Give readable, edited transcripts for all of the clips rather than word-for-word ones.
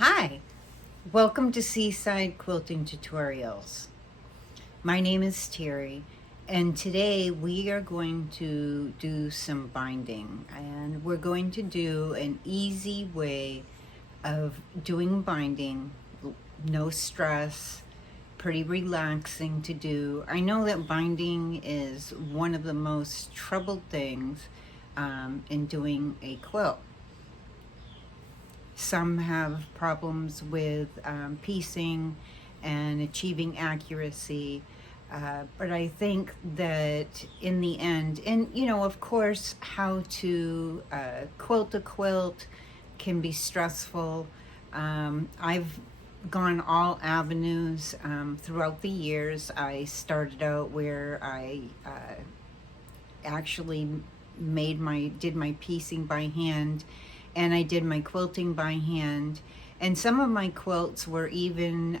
Hi, welcome to Seaside Quilting Tutorials. My name is Terry, and today we are going to do some binding, and we're going to do an easy way of doing binding, no stress, pretty relaxing to do. I know that binding is one of the most troubled things in doing a quilt. Some have problems with piecing and achieving accuracy, but I think that in the end, and of course, how to quilt a quilt can be stressful. I've gone all avenues throughout the years. I started out where I actually did my piecing by hand, and I did my quilting by hand, and some of my quilts were even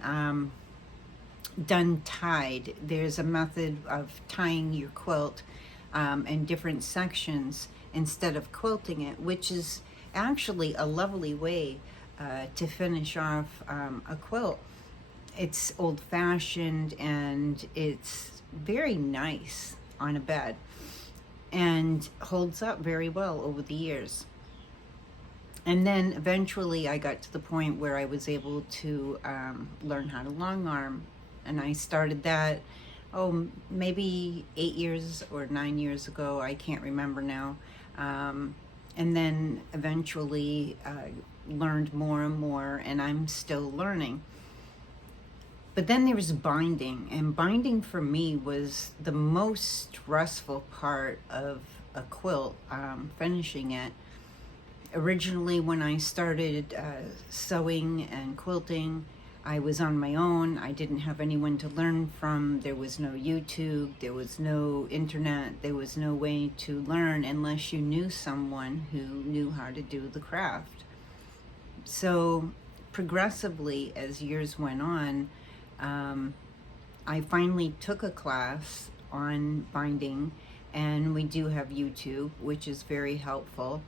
done tied. There's a method of tying your quilt in different sections instead of quilting it, which is actually a lovely way to finish off a quilt. It's old-fashioned and it's very nice on a bed and holds up very well over the years. And then eventually I got to the point where I was able to learn how to long arm, and I started that, maybe 8 years or 9 years ago, I can't remember now. And then eventually learned more and more, and I'm still learning. But then there was binding, and binding for me was the most stressful part of a quilt, finishing it. Originally, when I started sewing and quilting, I was on my own. I didn't have anyone to learn from. There was no YouTube, there was no internet, there was no way to learn unless you knew someone who knew how to do the craft. So progressively, as years went on, I finally took a class on binding, and we do have YouTube, which is very helpful.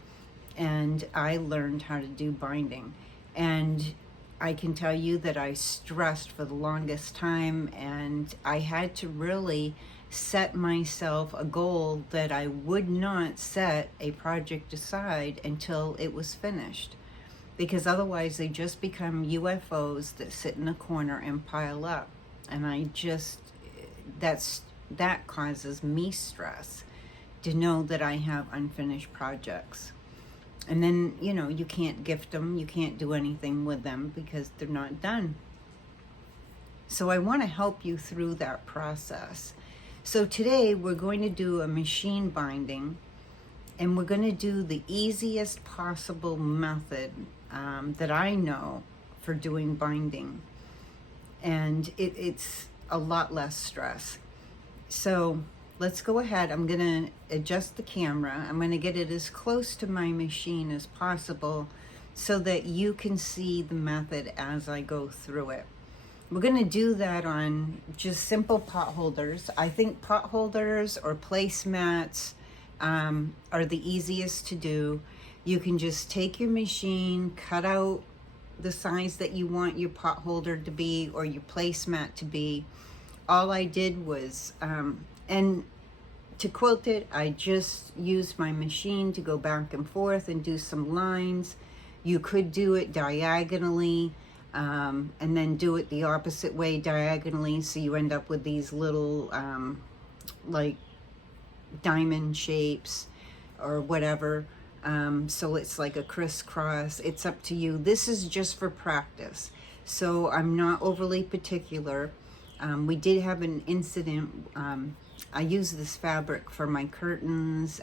And I learned how to do binding, and I can tell you that I stressed for the longest time, and I had to really set myself a goal that I would not set a project aside until it was finished, because otherwise they just become UFOs that sit in a corner and pile up, and that causes me stress to know that I have unfinished projects. And then, you can't gift them, you can't do anything with them because they're not done. So I want to help you through that process. So today we're going to do a machine binding, and we're going to do the easiest possible method that I know for doing binding. And it's a lot less stress. So let's go ahead. I'm going to adjust the camera. I'm going to get it as close to my machine as possible so that you can see the method as I go through it. We're going to do that on just simple pot holders. I think pot holders or placemats are the easiest to do. You can just take your machine, cut out the size that you want your pot holder to be or your placemat to be. All I did was, and to quilt it, I just used my machine to go back and forth and do some lines. You could do it diagonally, and then do it the opposite way diagonally, so you end up with these little like diamond shapes or whatever. So it's like a crisscross. It's up to you. This is just for practice, so I'm not overly particular. We did have an incident. I use this fabric for my curtains,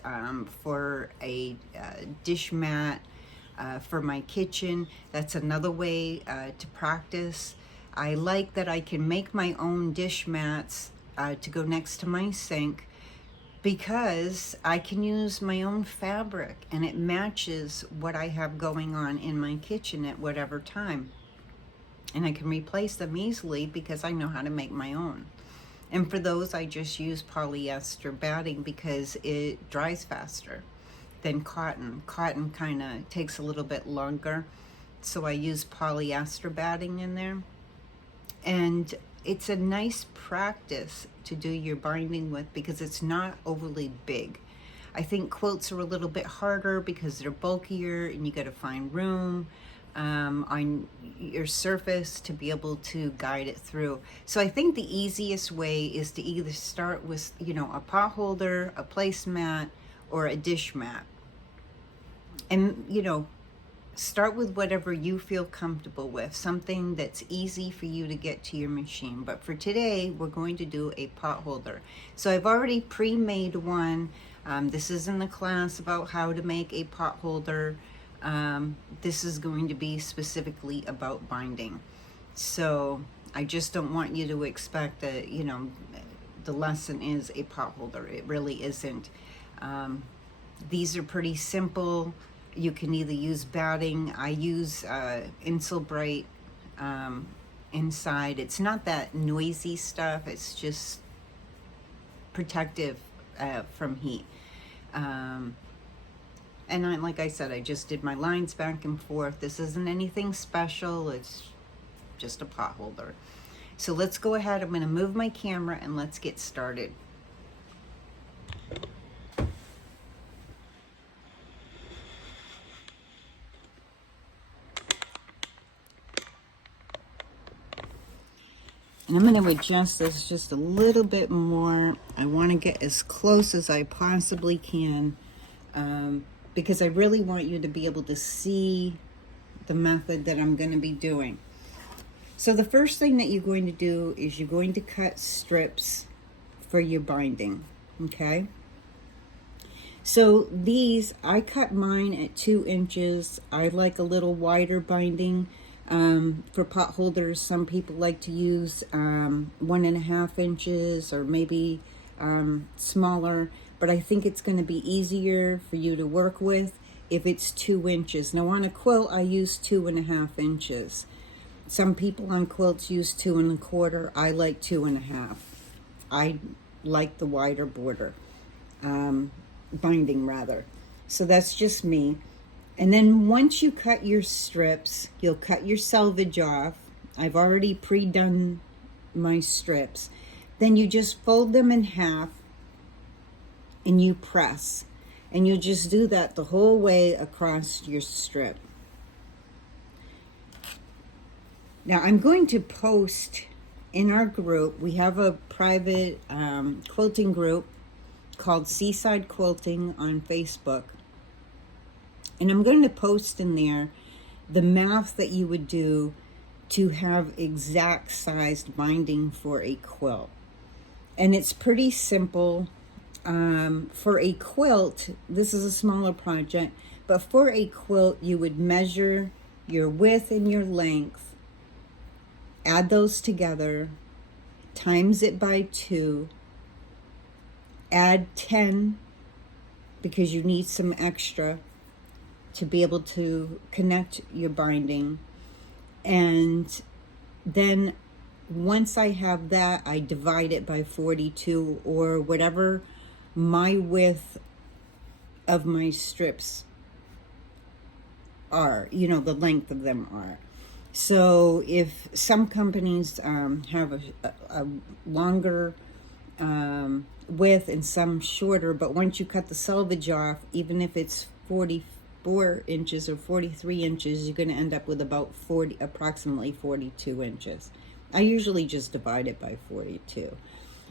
for a dish mat, for my kitchen. That's another way to practice. I like that I can make my own dish mats to go next to my sink, because I can use my own fabric and it matches what I have going on in my kitchen at whatever time. And I can replace them easily because I know how to make my own. And for those, I just use polyester batting because it dries faster than cotton. Cotton kind of takes a little bit longer so I use polyester batting in there. And it's a nice practice to do your binding with because it's not overly big. I think quilts are a little bit harder because they're bulkier and you got to find room on your surface to be able to guide it through. So I think the easiest way is to either start with, you know, a pot holder, a placemat, or a dish mat. And, you know, start with whatever you feel comfortable with, something that's easy for you to get to your machine. But for today, we're going to do a pot holder. So I've already pre-made one. This is in the class about how to make a pot holder. This is going to be specifically about binding. So I just don't want you to expect that, you know, the lesson is a pot holder. It really isn't. These are pretty simple. You can either use batting. I use Insulbright inside. It's not that noisy stuff. It's just protective from heat. And like I said, I just did my lines back and forth. This isn't anything special. It's just a pot holder. So let's go ahead. I'm going to move my camera and let's get started. And I'm going to adjust this just a little bit more. I want to get as close as I possibly can because I really want you to be able to see the method that I'm going to be doing. So the first thing that you're going to do is you're going to cut strips for your binding, okay? So these, I cut mine at 2 inches. I like a little wider binding. For pot holders, some people like to use 1.5 inches or maybe smaller, but I think it's going to be easier for you to work with if it's 2 inches. Now on a quilt, I use 2.5 inches. Some people on quilts use 2 1/4. I like 2.5. I like the wider border, binding rather. So that's just me. And then once you cut your strips, you'll cut your selvage off. I've already pre-done my strips. Then you just fold them in half and you press. And you'll just do that the whole way across your strip. Now I'm going to post in our group. We have a private quilting group called Seaside Quilting on Facebook. And I'm going to post in there the math that you would do to have exact sized binding for a quilt. And it's pretty simple. For a quilt, this is a smaller project, but for a quilt, you would measure your width and your length, add those together, times it by 2, add 10 because you need some extra to be able to connect your binding. And then once I have that, I divide it by 42 or whatever my width of my strips are, you know, the length of them are. So if some companies have a longer width and some shorter, but once you cut the selvage off, even if it's 44 inches or 43 inches, you're going to end up with about approximately 42 inches. I usually just divide it by 42.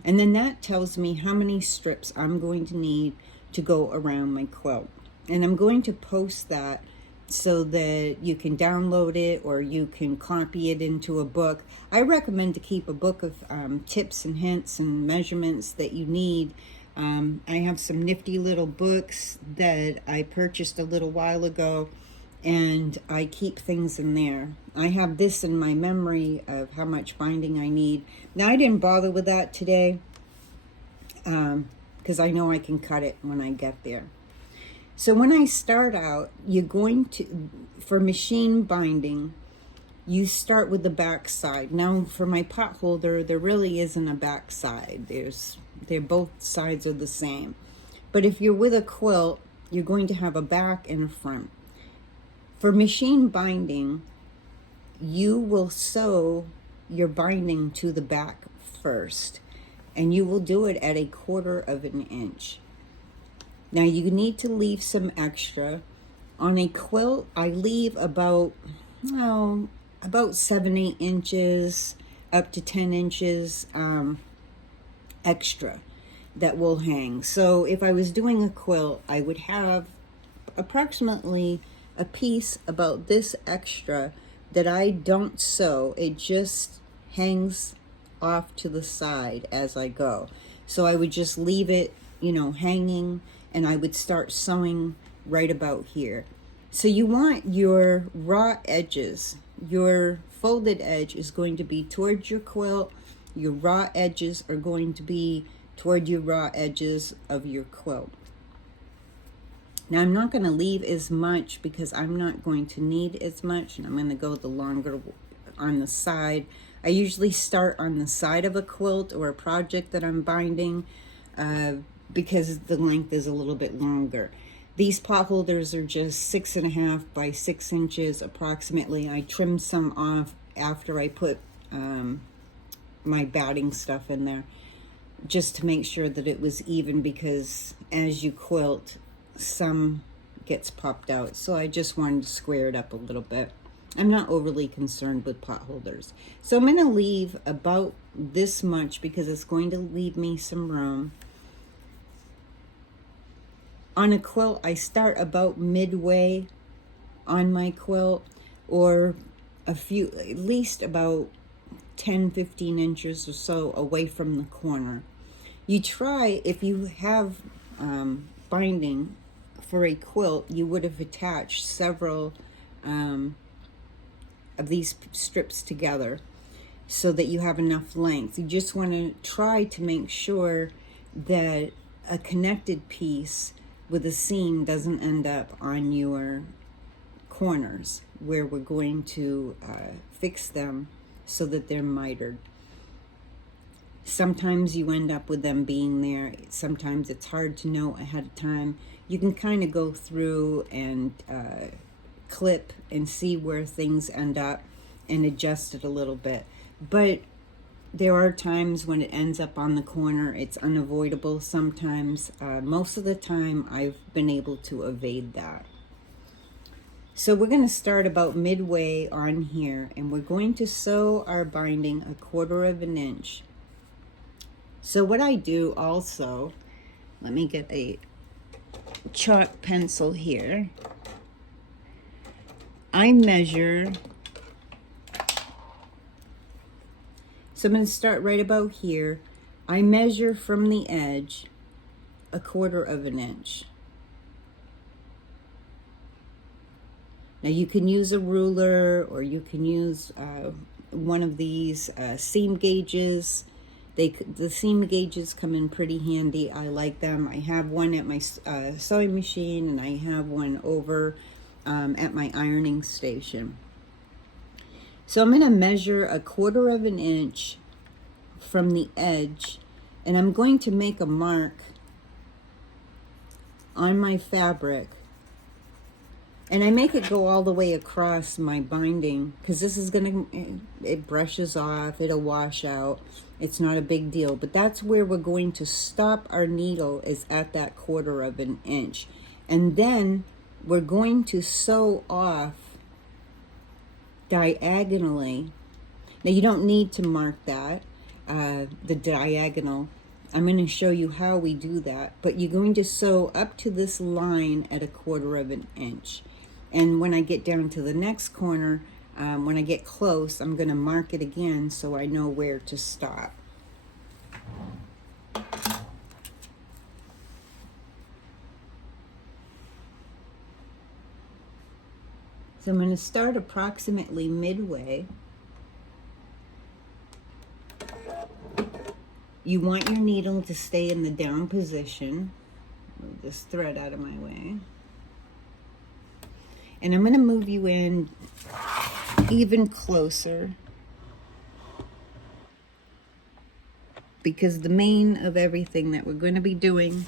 And then that tells me how many strips I'm going to need to go around my quilt. And I'm going to post that so that you can download it or you can copy it into a book. I recommend to keep a book of tips and hints and measurements that you need. I have some nifty little books that I purchased a little while ago, and I keep things in there. I have this in my memory of how much binding I need. Now, I didn't bother with that today because I know I can cut it when I get there. So when I start out, you're going to, for machine binding, you start with the back side. Now, for my pot holder, there really isn't a back side. They're both sides are the same. But if you're with a quilt, you're going to have a back and a front. For machine binding, you will sew your binding to the back first, and you will do it at 1/4 of an inch. Now you need to leave some extra. On a quilt, I leave about 7-8 inches up to 10 inches extra that will hang. So if I was doing a quilt, I would have approximately a piece about this extra that I don't sew. It just hangs off to the side as I go. So I would just leave it, hanging, and I would start sewing right about here. So you want your raw edges. Your folded edge is going to be towards your quilt. Your raw edges are going to be toward your raw edges of your quilt. Now I'm not going to leave as much because I'm not going to need as much, and I'm going to go the longer on the side. I usually start on the side of a quilt or a project that I'm binding because the length is a little bit longer. These pot holders are just 6.5 by 6 inches approximately. I trimmed some off after I put my batting stuff in there, just to make sure that it was even, because as you quilt, some gets popped out. So I just wanted to square it up a little bit. I'm not overly concerned with pot holders. So I'm going to leave about this much because it's going to leave me some room. On a quilt, I start about midway on my quilt, or at least about 10-15 inches or so away from the corner. You try, if you have binding for a quilt, you would have attached several of these strips together so that you have enough length. You just want to try to make sure that a connected piece with a seam doesn't end up on your corners where we're going to fix them so that they're mitered. Sometimes you end up with them being there. Sometimes it's hard to know ahead of time. You can kind of go through and clip and see where things end up and adjust it a little bit. But there are times when it ends up on the corner. It's unavoidable sometimes. Most of the time I've been able to evade that. So we're going to start about midway on here, and we're going to sew our binding 1/4 of an inch. So what I do also, let me get a chalk pencil here. I measure, so I'm going to start right about here. I measure from the edge 1/4 of an inch. Now you can use a ruler, or you can use one of these seam gauges. The seam gauges come in pretty handy. I like them. I have one at my sewing machine, and I have one over at my ironing station. So I'm going to measure 1/4 of an inch from the edge, and I'm going to make a mark on my fabric, and I make it go all the way across my binding because this is it brushes off, it'll wash out. It's not a big deal, but that's where we're going to stop our needle, is at that 1/4 of an inch. And then we're going to sew off diagonally. Now you don't need to mark that, the diagonal. I'm going to show you how we do that, but you're going to sew up to this line at 1/4 of an inch. And when I get down to the next corner, when I get close, I'm going to mark it again so I know where to stop. So I'm going to start approximately midway. You want your needle to stay in the down position. Move this thread out of my way. And I'm going to move you in even closer, because the main of everything that we're going to be doing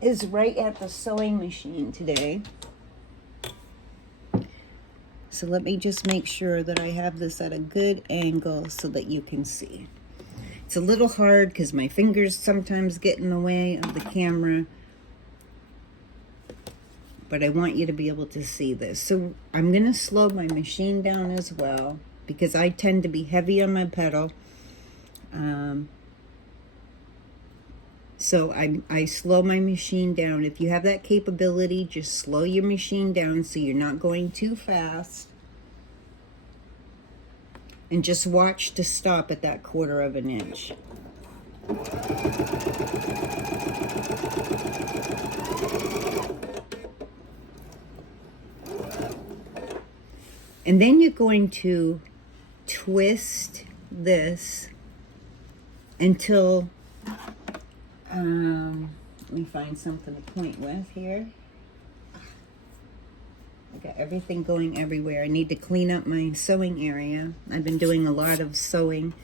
is right at the sewing machine today. So let me just make sure that I have this at a good angle so that you can see. It's a little hard because my fingers sometimes get in the way of the camera, but I want you to be able to see this. So I'm going to slow my machine down as well because I tend to be heavy on my pedal. So I slow my machine down. If you have that capability, just slow your machine down so you're not going too fast. And just watch to stop at that 1/4 of an inch. And then you're going to twist this until, let me find something to point with here. I got everything going everywhere. I need to clean up my sewing area. I've been doing a lot of sewing.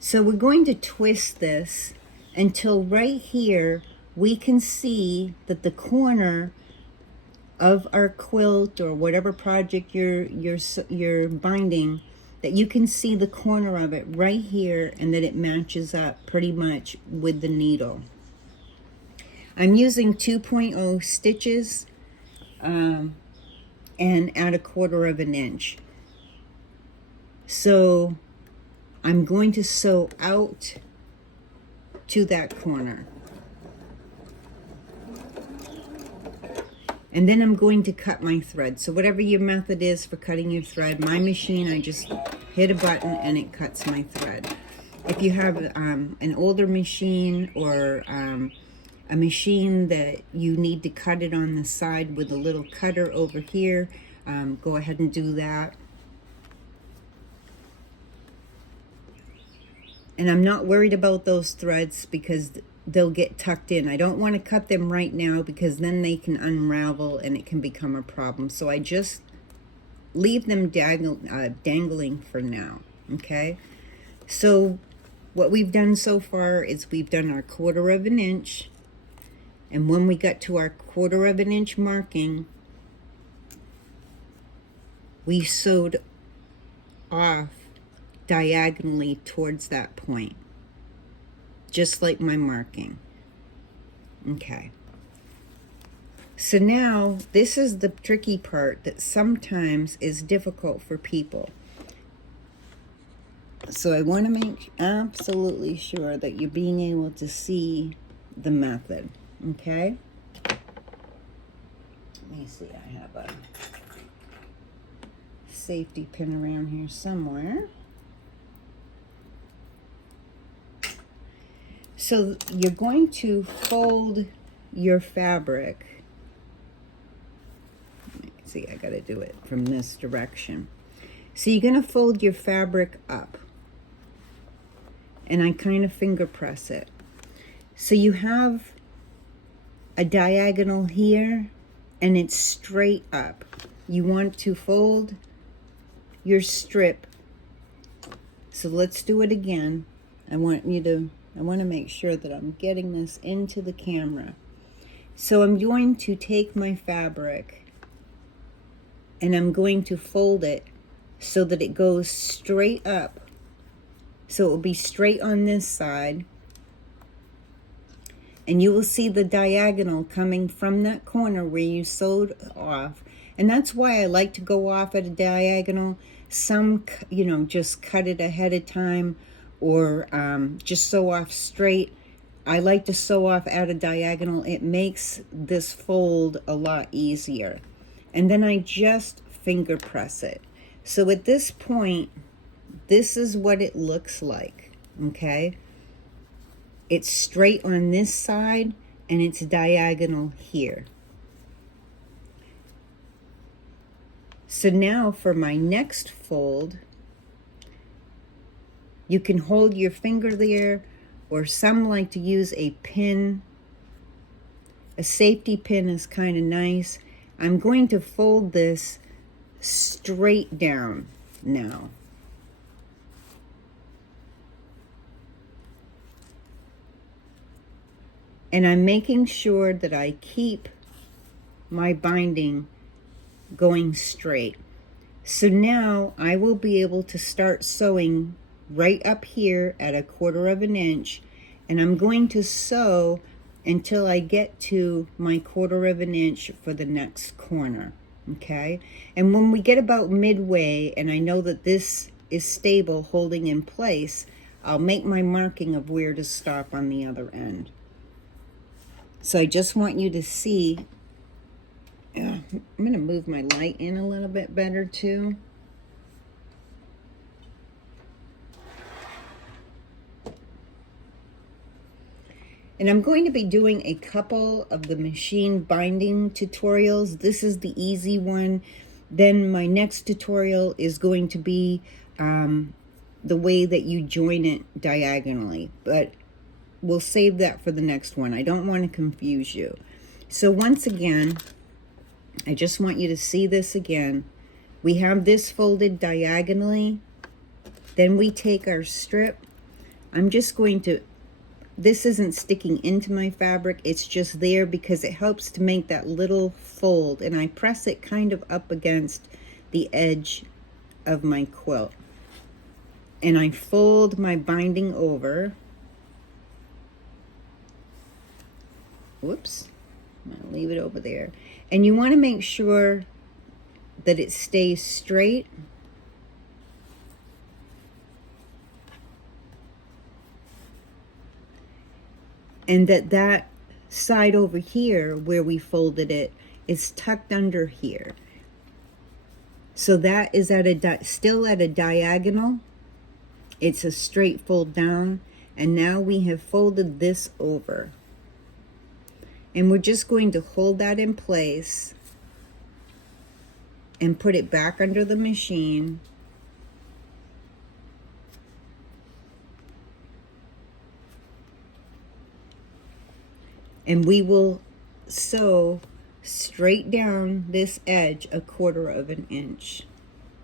So we're going to twist this until right here we can see that the corner of our quilt or whatever project you're binding, that you can see the corner of it right here and that it matches up pretty much with the needle. I'm using 2.0 stitches and at a 1/4 of an inch. So I'm going to sew out to that corner. And then I'm going to cut my thread. So whatever your method is for cutting your thread, my machine, I just hit a button and it cuts my thread. If you have an older machine or a machine that you need to cut it on the side with a little cutter over here, go ahead and do that. And I'm not worried about those threads because they'll get tucked in. I don't want to cut them right now because then they can unravel and it can become a problem. So I just leave them dangling for now, okay? So what we've done so far is we've done our 1/4 of an inch. And when we got to our 1/4 of an inch marking, we sewed off diagonally towards that point, just like my marking. Okay. So now this is the tricky part that sometimes is difficult for people. So I want to make absolutely sure that you're being able to see the method. Okay. Let me see, I have a safety pin around here somewhere. So you're going to fold your fabric. See, I got to do it from this direction. So you're going to fold your fabric up. And I kind of finger press it. So you have a diagonal here and it's straight up. You want to fold your strip. So let's do it again. I want to make sure that I'm getting this into the camera. So I'm going to take my fabric and I'm going to fold it so that it goes straight up. So it will be straight on this side. And you will see the diagonal coming from that corner where you sewed off. And that's why I like to go off at a diagonal. Some, just cut it ahead of time or just sew off straight. I like to sew off at a diagonal. It makes this fold a lot easier. And then I just finger press it. So at this point, this is what it looks like, okay? It's straight on this side and it's diagonal here. So now for my next fold, you can hold your finger there, or some like to use a pin. A safety pin is kind of nice. I'm going to fold this straight down now. And I'm making sure that I keep my binding going straight. So now I will be able to start sewing right up here at 1/4 inch, and I'm going to sew until I get to my 1/4 inch for the next corner, okay? And when we get about midway and I know that this is stable, holding in place, I'll make my marking of where to stop on the other end. So I just want you to see, I'm gonna move my light in a little bit better too. And I'm going to be doing a couple of the machine binding tutorials. This is the easy one. Then my next tutorial is going to be the way that you join it diagonally. But we'll save that for the next one. I don't want to confuse you. So once again, I just want you to see this again. We have this folded diagonally. Then we take our strip. I'm just going to, this isn't sticking into my fabric, it's just there because it helps to make that little fold, and I press it kind of up against the edge of my quilt. And I fold my binding over. Whoops, I'm gonna leave it over there. And you want to make sure that it stays straight. And that side over here where we folded it is tucked under here. So that is at still at a diagonal. It's a straight fold down. And now we have folded this over. And we're just going to hold that in place and put it back under the machine. And we will sew straight down this edge 1/4 inch.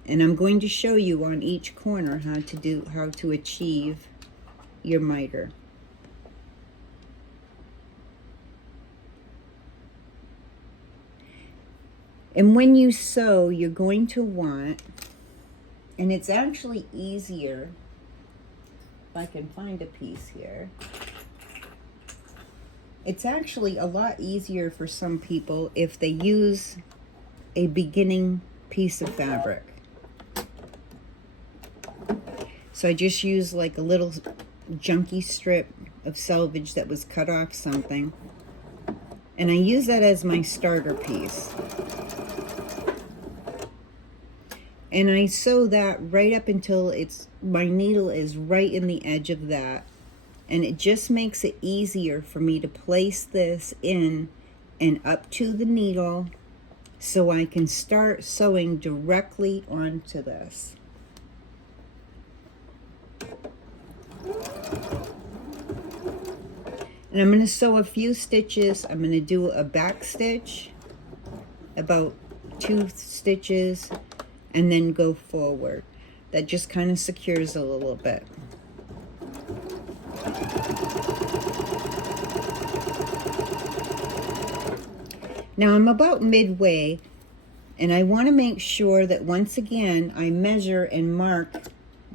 And I'm going to show you on each corner how to achieve your miter. And when you sew, you're going to want, and it's actually easier, if I can find a piece here. It's actually a lot easier for some people if they use a beginning piece of fabric. So I just use like a little junky strip of selvage that was cut off something. And I use that as my starter piece. And I sew that right up until my needle is right in the edge of that. And it just makes it easier for me to place this in and up to the needle so I can start sewing directly onto this. And I'm going to sew a few stitches. I'm going to do a back stitch, about 2 stitches, and then go forward. That just kind of secures a little bit. Now I'm about midway, and I want to make sure that once again I measure and mark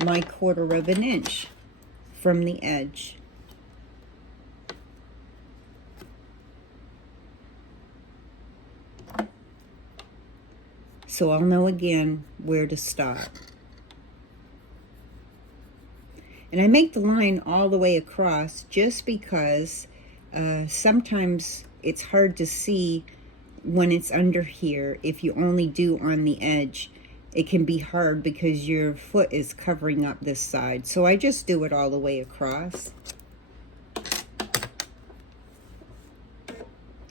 my 1/4 inch from the edge. So I'll know again where to stop. And I make the line all the way across just because sometimes it's hard to see when it's under here. If you only do on the edge, it can be hard because your foot is covering up this side. So I just do it all the way across.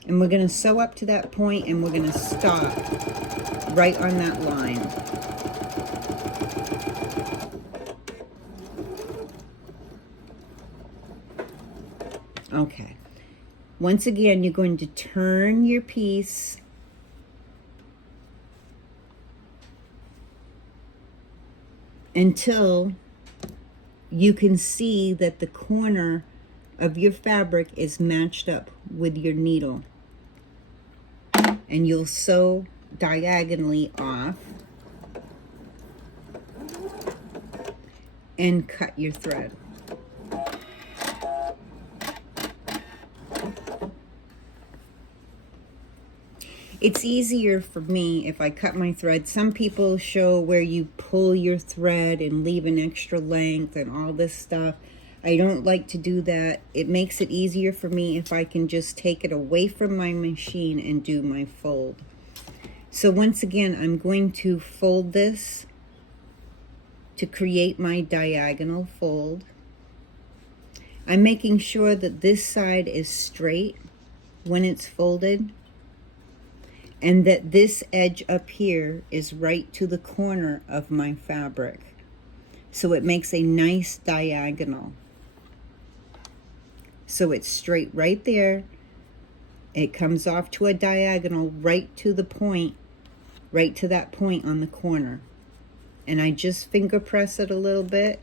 And we're going to sew up to that point, and we're going to stop right on that line. Okay. Once again, you're going to turn your piece until you can see that the corner of your fabric is matched up with your needle. And you'll sew diagonally off. and cut your thread. It's easier for me if I cut my thread. Some people show where you pull your thread and leave an extra length and all this stuff. I don't like to do that. It makes it easier for me if I can just take it away from my machine and do my fold. So once again, I'm going to fold this to create my diagonal fold. I'm making sure that this side is straight when it's folded, and that this edge up here is right to the corner of my fabric. So it makes a nice diagonal. So it's straight right there. It comes off to a diagonal right to the point, right to that point on the corner. And I just finger press it a little bit.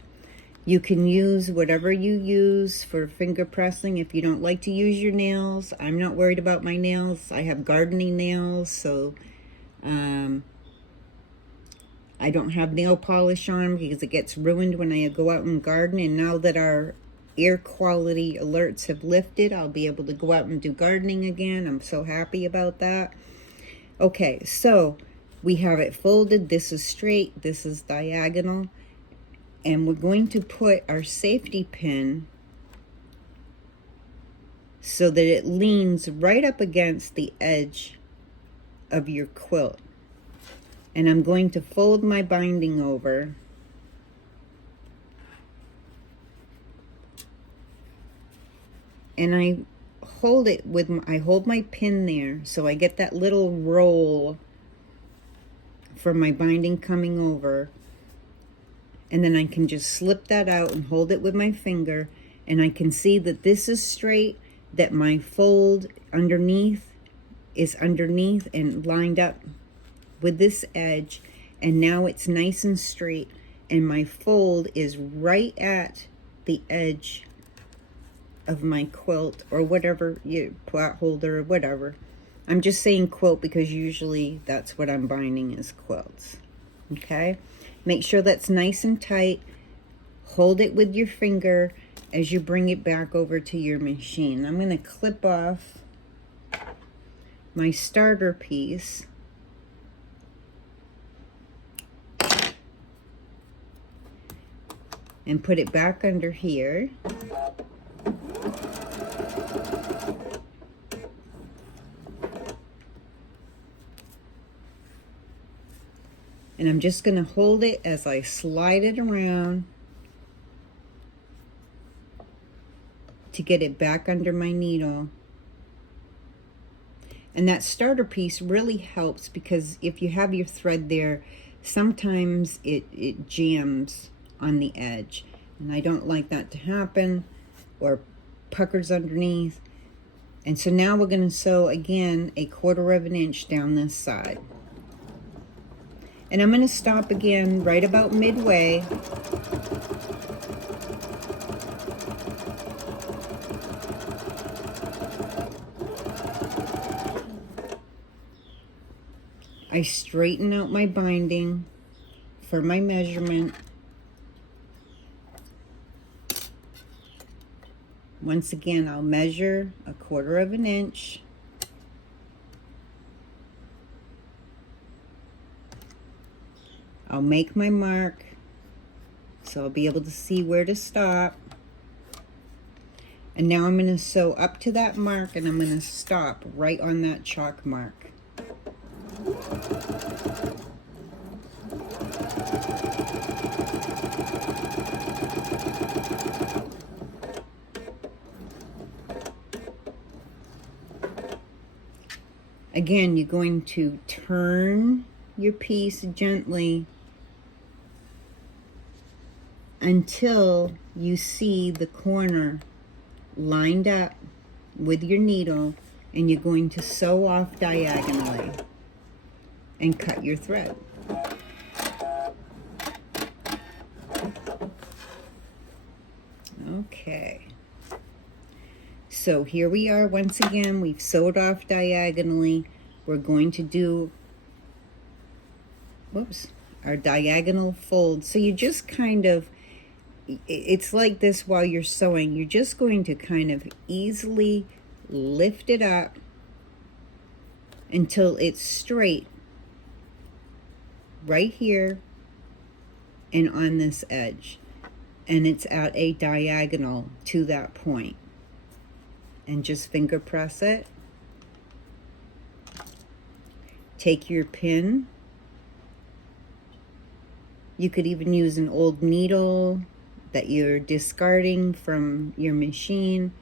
You can use whatever you use for finger pressing. If you don't like to use your nails, I'm not worried about my nails. I have gardening nails, so I don't have nail polish on because it gets ruined when I go out and garden. And now that our air quality alerts have lifted, I'll be able to go out and do gardening again. I'm so happy about that. Okay, so we have it folded. This is straight, this is diagonal. And we're going to put our safety pin so that it leans right up against the edge of your quilt. And I'm going to fold my binding over. And I hold it with I hold my pin there so I get that little roll from my binding coming over. And then I can just slip that out and hold it with my finger. And I can see that this is straight, that my fold underneath is underneath and lined up with this edge. And now it's nice and straight. And my fold is right at the edge of my quilt, or whatever, you plot holder or whatever. I'm just saying quilt because usually that's what I'm binding is quilts. Okay? Make sure that's nice and tight. Hold it with your finger as you bring it back over to your machine. I'm going to clip off my starter piece. And put it back under here. And I'm just going to hold it as I slide it around to get it back under my needle. And that starter piece really helps because if you have your thread there, sometimes it jams on the edge. And I don't like that to happen, or puckers underneath. And so now we're going to sew again 1/4 of an inch down this side. And I'm going to stop again right about midway. I straighten out my binding for my measurement. Once again, I'll measure 1/4 of an inch. I'll make my mark so I'll be able to see where to stop. And now I'm going to sew up to that mark, and I'm going to stop right on that chalk mark. Again, you're going to turn your piece gently until you see the corner lined up with your needle, and you're going to sew off diagonally and cut your thread. Okay. So here we are once again. We've sewed off diagonally. We're going to do, our diagonal fold. So you just kind of it's like this while you're sewing. You're just going to kind of easily lift it up until it's straight right here and on this edge, and it's at a diagonal to that point, and just finger press it. Take your pin. You could even use an old needle that you're discarding from your machine.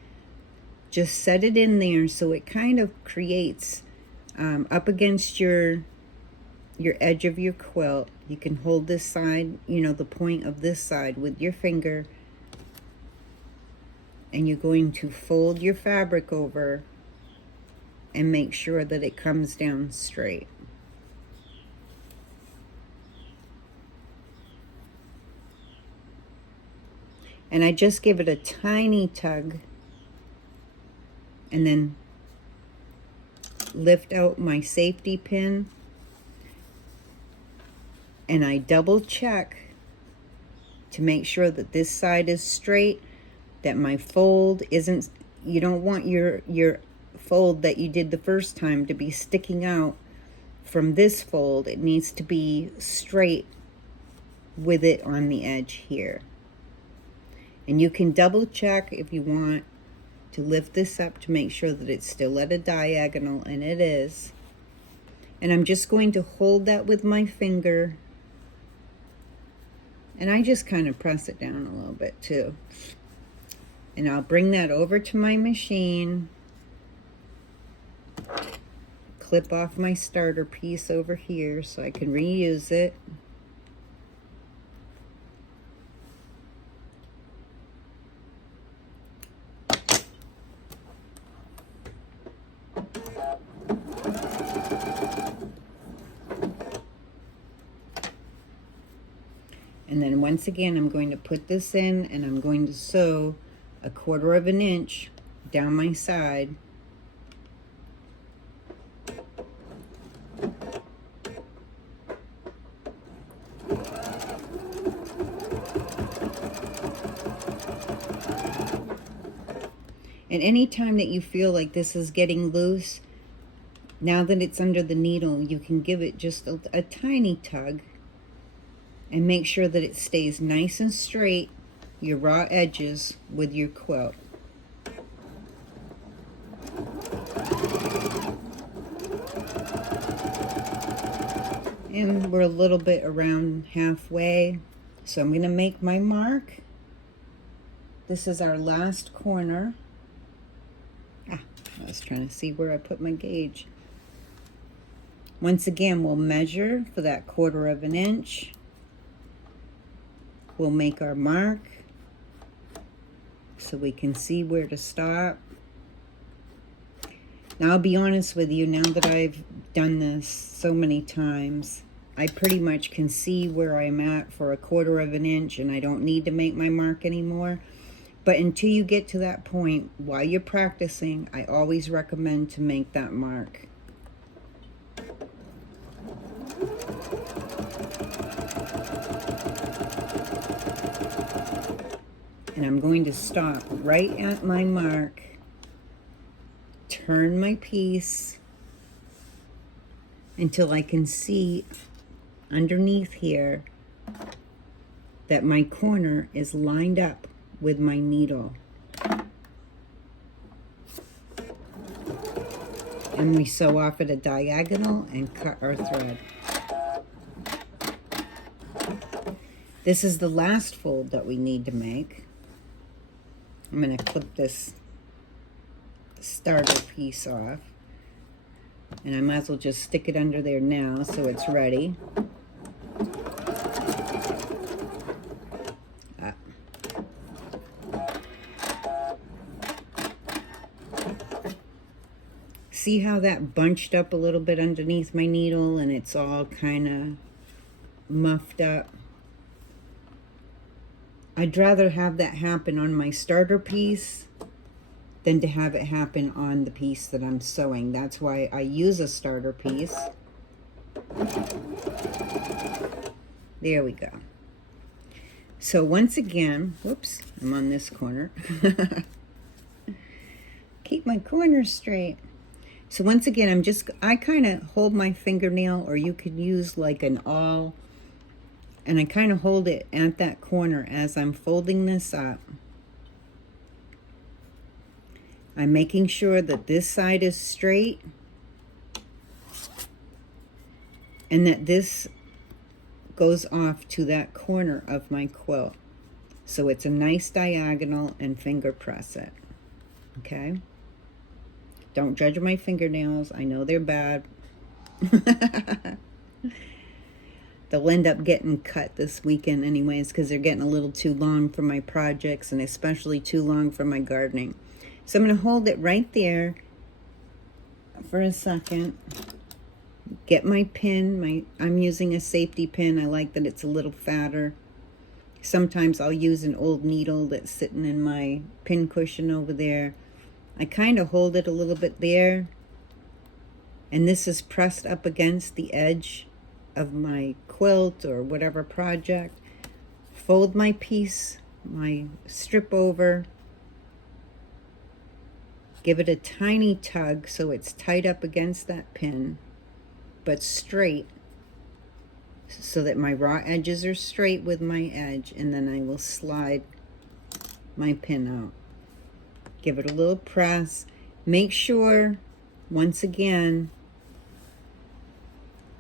Just set it in there so it kind of creates up against your edge of your quilt. You can hold this side, you know, the point of this side with your finger, and you're going to fold your fabric over and make sure that it comes down straight. And I just give it a tiny tug and then lift out my safety pin, and I double check to make sure that this side is straight, that my fold isn't, you don't want your fold that you did the first time to be sticking out from this fold. It needs to be straight with it on the edge here. And you can double check if you want to lift this up to make sure that it's still at a diagonal, and it is. And I'm just going to hold that with my finger, and I just kind of press it down a little bit too. And I'll bring that over to my machine, clip off my starter piece over here so I can reuse it. And then once again, I'm going to put this in, and I'm going to sew 1/4 of an inch down my side. And anytime that you feel like this is getting loose, now that it's under the needle, you can give it just a tiny tug and make sure that it stays nice and straight, your raw edges with your quilt. And we're a little bit around halfway, so I'm going to make my mark. This is our last corner. I was trying to see where I put my gauge. Once again, we'll measure for that 1/4 of an inch. We'll make our mark so we can see where to stop. Now, I'll be honest with you, now that I've done this so many times, I pretty much can see where I'm at for a 1/4 of an inch, and I don't need to make my mark anymore. But until you get to that point, while you're practicing, I always recommend to make that mark. And I'm going to stop right at my mark, turn my piece until I can see underneath here that my corner is lined up with my needle. And we sew off at a diagonal and cut our thread. This is the last fold that we need to make. I'm going to clip this starter piece off, and I might as well just stick it under there now so it's ready. See how that bunched up a little bit underneath my needle and it's all kind of muffed up? I'd rather have that happen on my starter piece than to have it happen on the piece that I'm sewing. That's why I use a starter piece. There we go. So once again, whoops, I'm on this corner. Keep my corners straight. So once again, I kind of hold my fingernail, or you could use like an awl, and I kind of hold it at that corner as I'm folding this up. I'm making sure that this side is straight and that this goes off to that corner of my quilt. So it's a nice diagonal, and finger press it, okay? Don't judge my fingernails. I know they're bad. They'll end up getting cut this weekend anyways, because they're getting a little too long for my projects, and especially too long for my gardening. So I'm going to hold it right there for a second. Get my pin. I'm using a safety pin. I like that it's a little fatter. Sometimes I'll use an old needle that's sitting in my pin cushion over there. I kind of hold it a little bit there, and this is pressed up against the edge of my quilt or whatever project. Fold my piece, my strip over, give it a tiny tug so it's tight up against that pin, but straight, so that my raw edges are straight with my edge, and then I will slide my pin out. Give it a little press. Make sure, once again,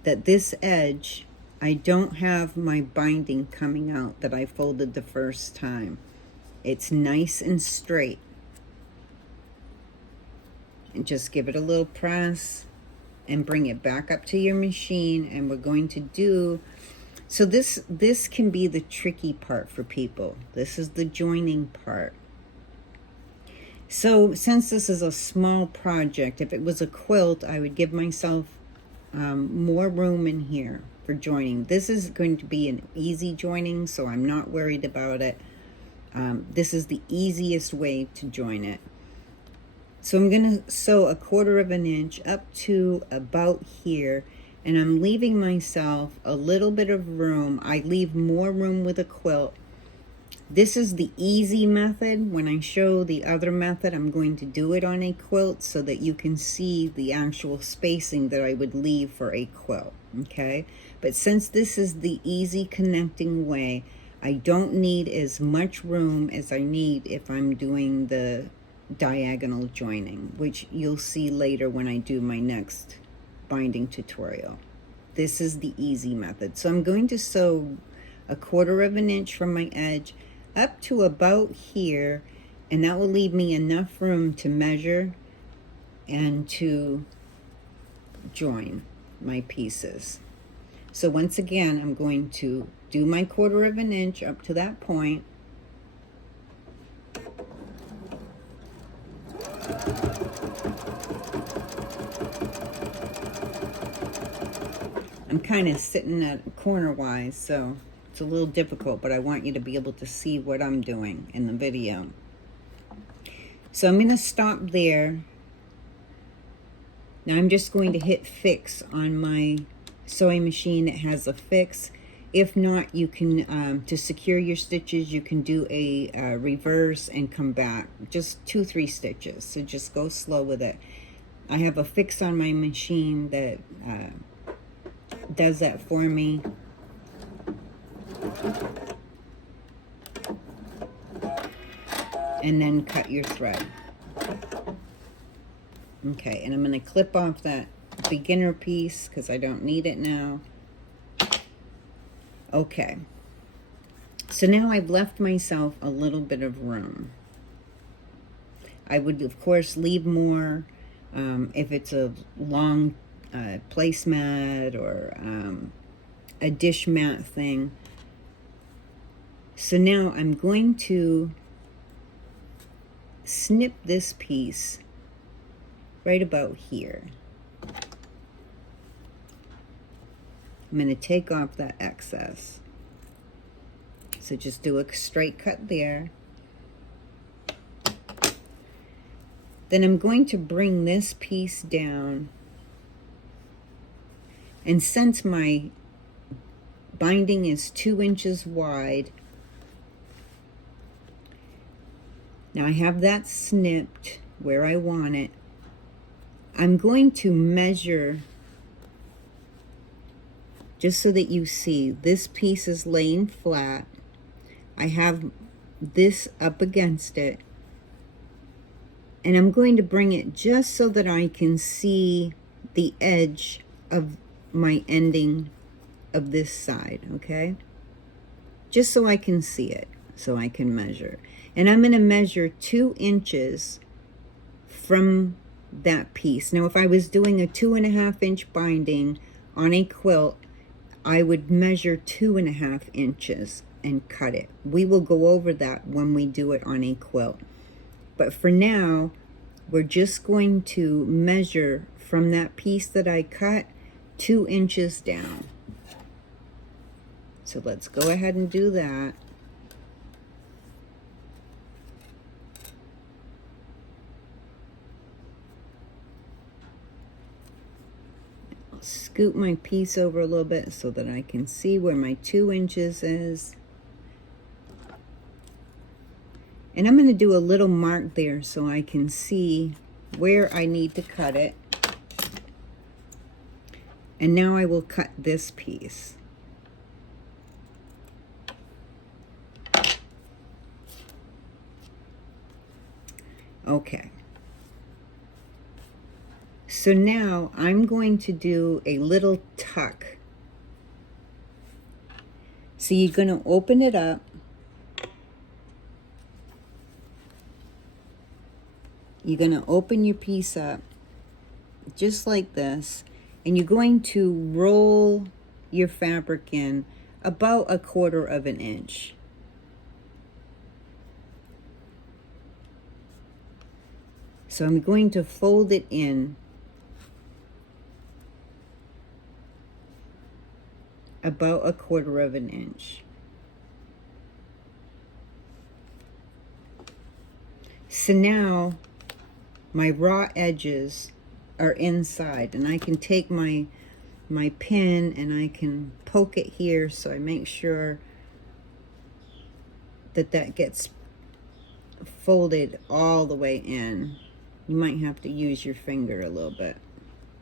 that this edge, I don't have my binding coming out that I folded the first time. It's nice and straight. And just give it a little press and bring it back up to your machine, and we're going to do, so this can be the tricky part for people. This is the joining part. So since this is a small project, if it was a quilt, I would give myself more room in here for joining. This is going to be an easy joining, so I'm not worried about it. This is the easiest way to join it. So I'm going to sew 1/4 inch up to about here, and I'm leaving myself a little bit of room. I leave more room with a quilt. This is the easy method. When I show the other method, I'm going to do it on a quilt so that you can see the actual spacing that I would leave for a quilt, okay? But since this is the easy connecting way, I don't need as much room as I need if I'm doing the diagonal joining, which you'll see later when I do my next binding tutorial. This is the easy method. So I'm going to sew 1/4 inch from my edge up to about here, and that will leave me enough room to measure and to join my pieces. So once again, I'm going to do my 1/4 inch up to that point. I'm kind of sitting at corner-wise, so it's a little difficult, but I want you to be able to see what I'm doing in the video. So I'm going to stop there. Now I'm just going to hit fix on my sewing machine. It has a fix. If not, you can, to secure your stitches, you can do a reverse and come back. Just 2-3 stitches, so just go slow with it. I have a fix on my machine that does that for me. And then cut your thread. Okay, and I'm going to clip off that beginner piece because I don't need it now. Okay, so now I've left myself a little bit of room. I would, of course, leave more if it's a long placemat or a dish mat thing. So now I'm going to snip this piece right about here. I'm going to take off that excess. So just do a straight cut there. Then I'm going to bring this piece down. And since my binding is 2 inches wide, Now I have that snipped where I want it. I'm going to measure, just so that you see, this piece is laying flat. I have this up against it. And I'm going to bring it just so that I can see the edge of my ending of this side, okay? Just so I can see it, so I can measure. And I'm going to measure 2 inches from that piece. Now, if I was doing a 2.5 inch binding on a quilt, I would measure 2.5 inches and cut it. We will go over that when we do it on a quilt. But for now, we're just going to measure from that piece that I cut 2 inches down. So let's go ahead and do that. I'll scoot my piece over a little bit so that I can see where my 2 inches is. And I'm going to do a little mark there so I can see where I need to cut it. And now I will cut this piece. Okay. So now I'm going to do a little tuck. So you're going to open it up. You're going to open your piece up just like this, and you're going to roll your fabric in about 1/4 inch. So I'm going to fold it in about 1/4 inch. So now my raw edges are inside, and I can take my pin and I can poke it here so I make sure that that gets folded all the way in. You might have to use your finger a little bit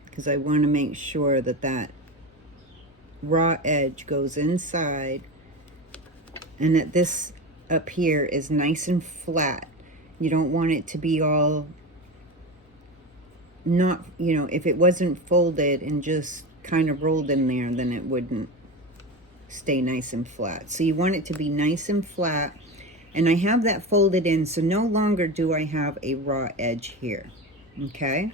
because I want to make sure that that raw edge goes inside and that this up here is nice and flat. You don't want it to be all not, you know, if it wasn't folded and just kind of rolled in there, then it wouldn't stay nice and flat. So you want it to be nice and flat. And I have that folded in, so no longer do I have a raw edge here. Okay?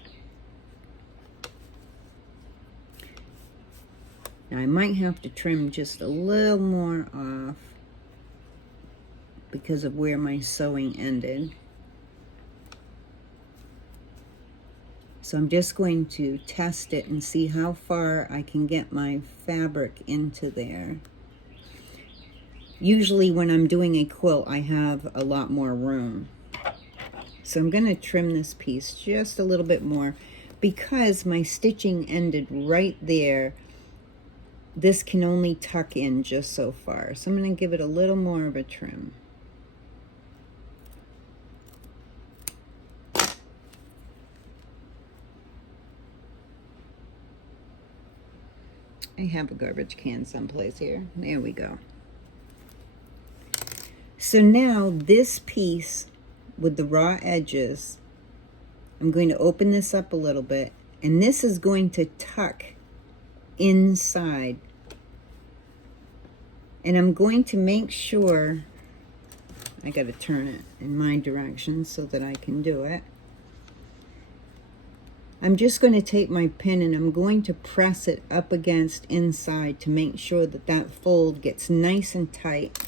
Now I might have to trim just a little more off because of where my sewing ended. So I'm just going to test it and see how far I can get my fabric into there. Usually when I'm doing a quilt, I have a lot more room. So I'm going to trim this piece just a little bit more because my stitching ended right there. This can only tuck in just so far. So I'm going to give it a little more of a trim. I have a garbage can someplace here. There we go. So now this piece with the raw edges, I'm going to open this up a little bit, and this is going to tuck inside. And I'm going to make sure, I got to turn it in my direction so that I can do it. I'm just going to take my pin and I'm going to press it up against inside to make sure that that fold gets nice and tight.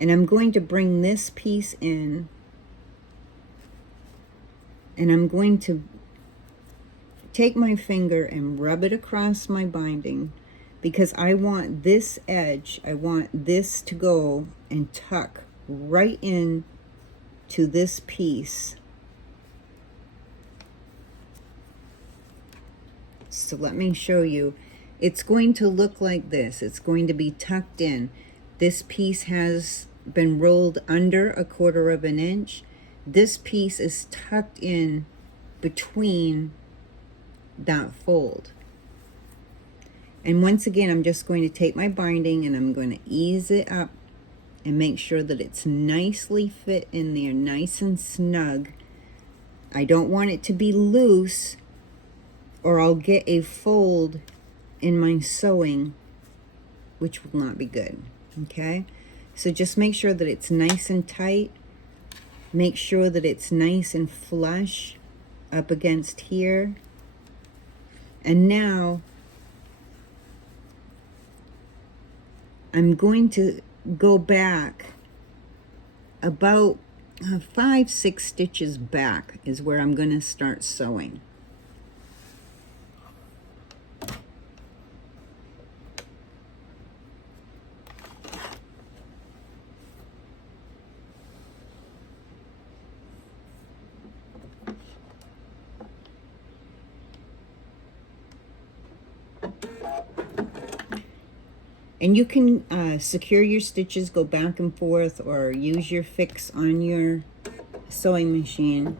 And I'm going to bring this piece in, and I'm going to take my finger and rub it across my binding because I want this edge, I want this to go and tuck right in to this piece. So let me show you. It's going to look like this. It's going to be tucked in. This piece has been rolled under 1/4 of an inch. This piece is tucked in between that fold. And once again, I'm just going to take my binding and I'm going to ease it up and make sure that it's nicely fit in there, nice and snug. I don't want it to be loose, or I'll get a fold in my sewing, which will not be good, okay? So just make sure that it's nice and tight. Make sure that it's nice and flush up against here. And now I'm going to go back about 5-6 stitches back is where I'm going to start sewing. And you can secure your stitches, go back and forth, or use your fix on your sewing machine.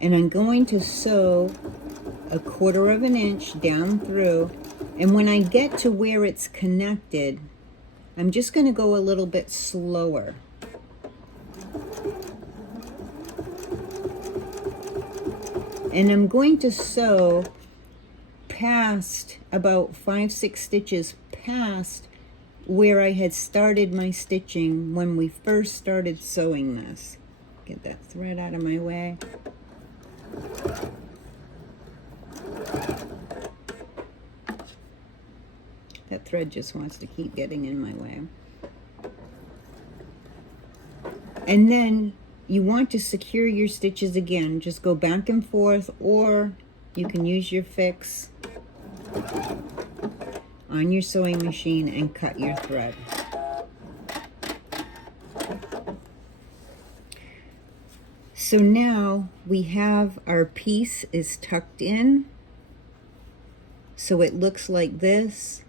And I'm going to sew 1/4 of an inch down through. And when I get to where it's connected, I'm just going to go a little bit slower. And I'm going to sew past about 5-6 stitches past where I had started my stitching when we first started sewing this. Get that thread out of my way. That thread just wants to keep getting in my way. And then you want to secure your stitches again. Just go back and forth, or you can use your fix on your sewing machine and cut your thread. So now we have our piece is tucked in, so it looks like this.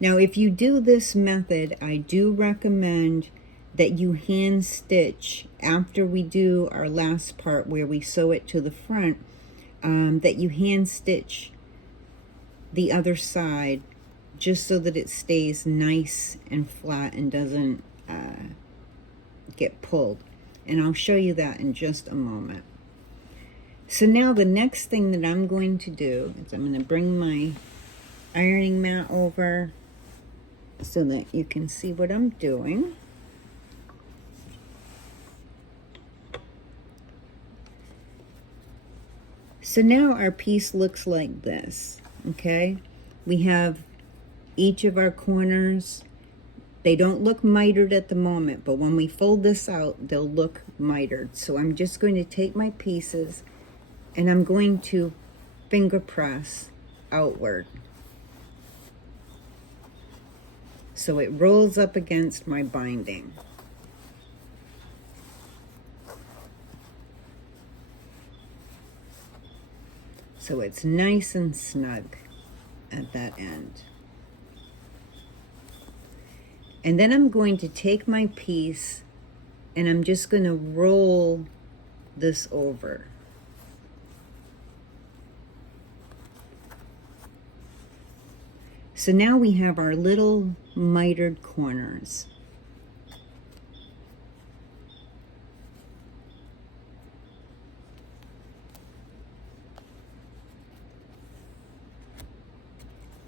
Now if you do this method, I do recommend that you hand stitch after we do our last part where we sew it to the front, that you hand stitch the other side just so that it stays nice and flat and doesn't get pulled. And I'll show you that in just a moment. So now the next thing that I'm going to do is I'm going to bring my ironing mat over so that you can see what I'm doing. So now our piece looks like this, okay? We have each of our corners. They don't look mitered at the moment, but when we fold this out, they'll look mitered. So I'm just going to take my pieces and I'm going to finger press outward. So it rolls up against my binding. So it's nice and snug at that end. And then I'm going to take my piece and I'm just going to roll this over. So now we have our little mitered corners.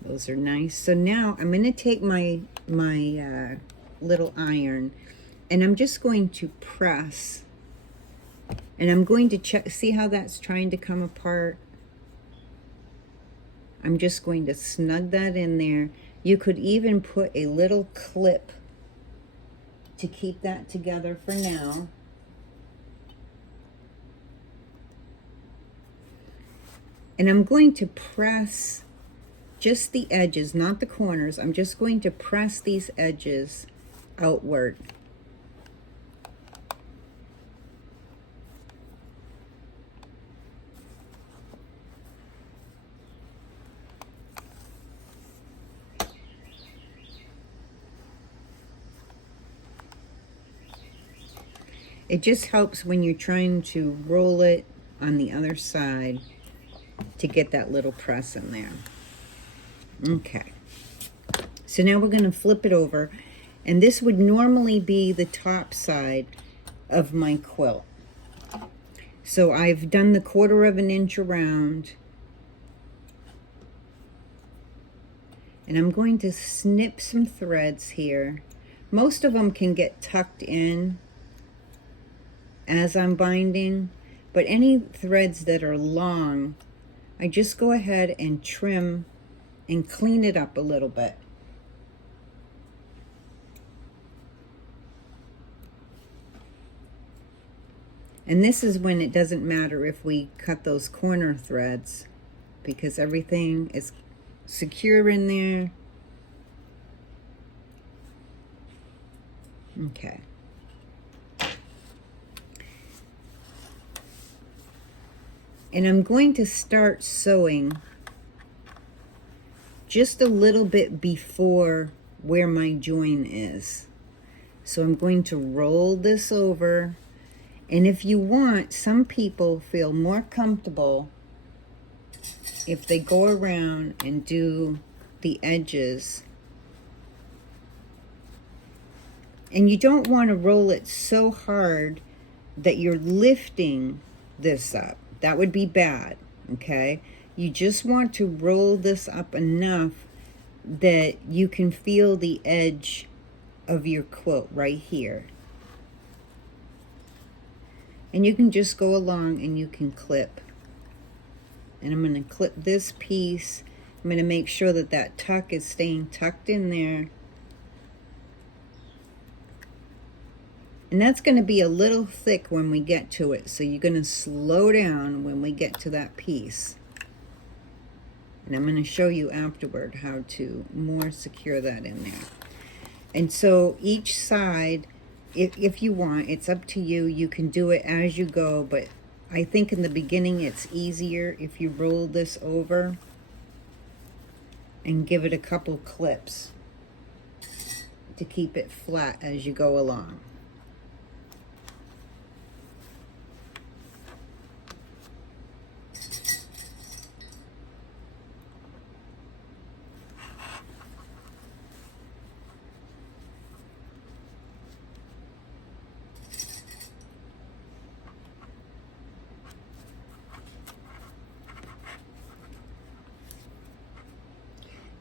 Those are nice. So now I'm going to take my little iron and I'm just going to press, and I'm going to check, see how that's trying to come apart. I'm just going to snug that in there. You could even put a little clip to keep that together for now. And I'm going to press just the edges, not the corners. I'm just going to press these edges outward. It just helps when you're trying to roll it on the other side to get that little press in there. Okay. So now we're going to flip it over, and this would normally be the top side of my quilt. So I've done the 1/4 of an inch around, and I'm going to snip some threads here. Most of them can get tucked in as I'm binding, but any threads that are long, I just go ahead and trim and clean it up a little bit. And this is when it doesn't matter if we cut those corner threads, because everything is secure in there. Okay. And I'm going to start sewing just a little bit before where my join is. So I'm going to roll this over. And if you want, some people feel more comfortable if they go around and do the edges. And you don't want to roll it so hard that you're lifting this up. That would be bad, okay? You just want to roll this up enough that you can feel the edge of your quilt right here. And you can just go along and you can clip. And I'm going to clip this piece. I'm going to make sure that that tuck is staying tucked in there. And that's going to be a little thick when we get to it. So you're going to slow down when we get to that piece. And I'm going to show you afterward how to more secure that in there. And so each side, if you want, it's up to you. You can do it as you go, but I think in the beginning it's easier if you roll this over and give it a couple clips to keep it flat as you go along.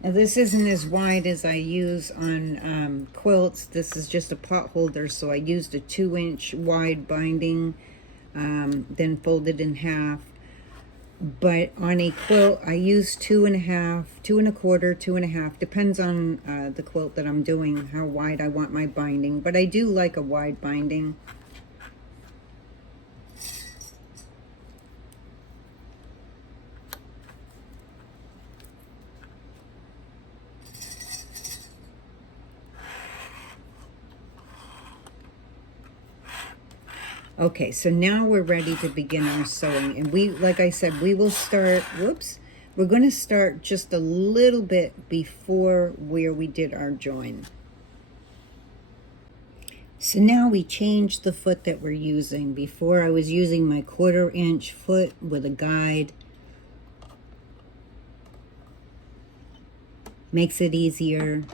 Now this isn't as wide as I use on quilts. This is just a pot holder, so I used a 2-inch wide binding, then folded in half. But on a quilt, I use 2.5, 2.25, 2.5. Depends on the quilt that I'm doing, how wide I want my binding. But I do like a wide binding. Okay, so now we're ready to begin our sewing. And we, like I said, we will start, we're going to start just a little bit before where we did our join. So now we changed the foot that we're using. Before I was using my 1/4 inch foot with a guide. Makes it easier.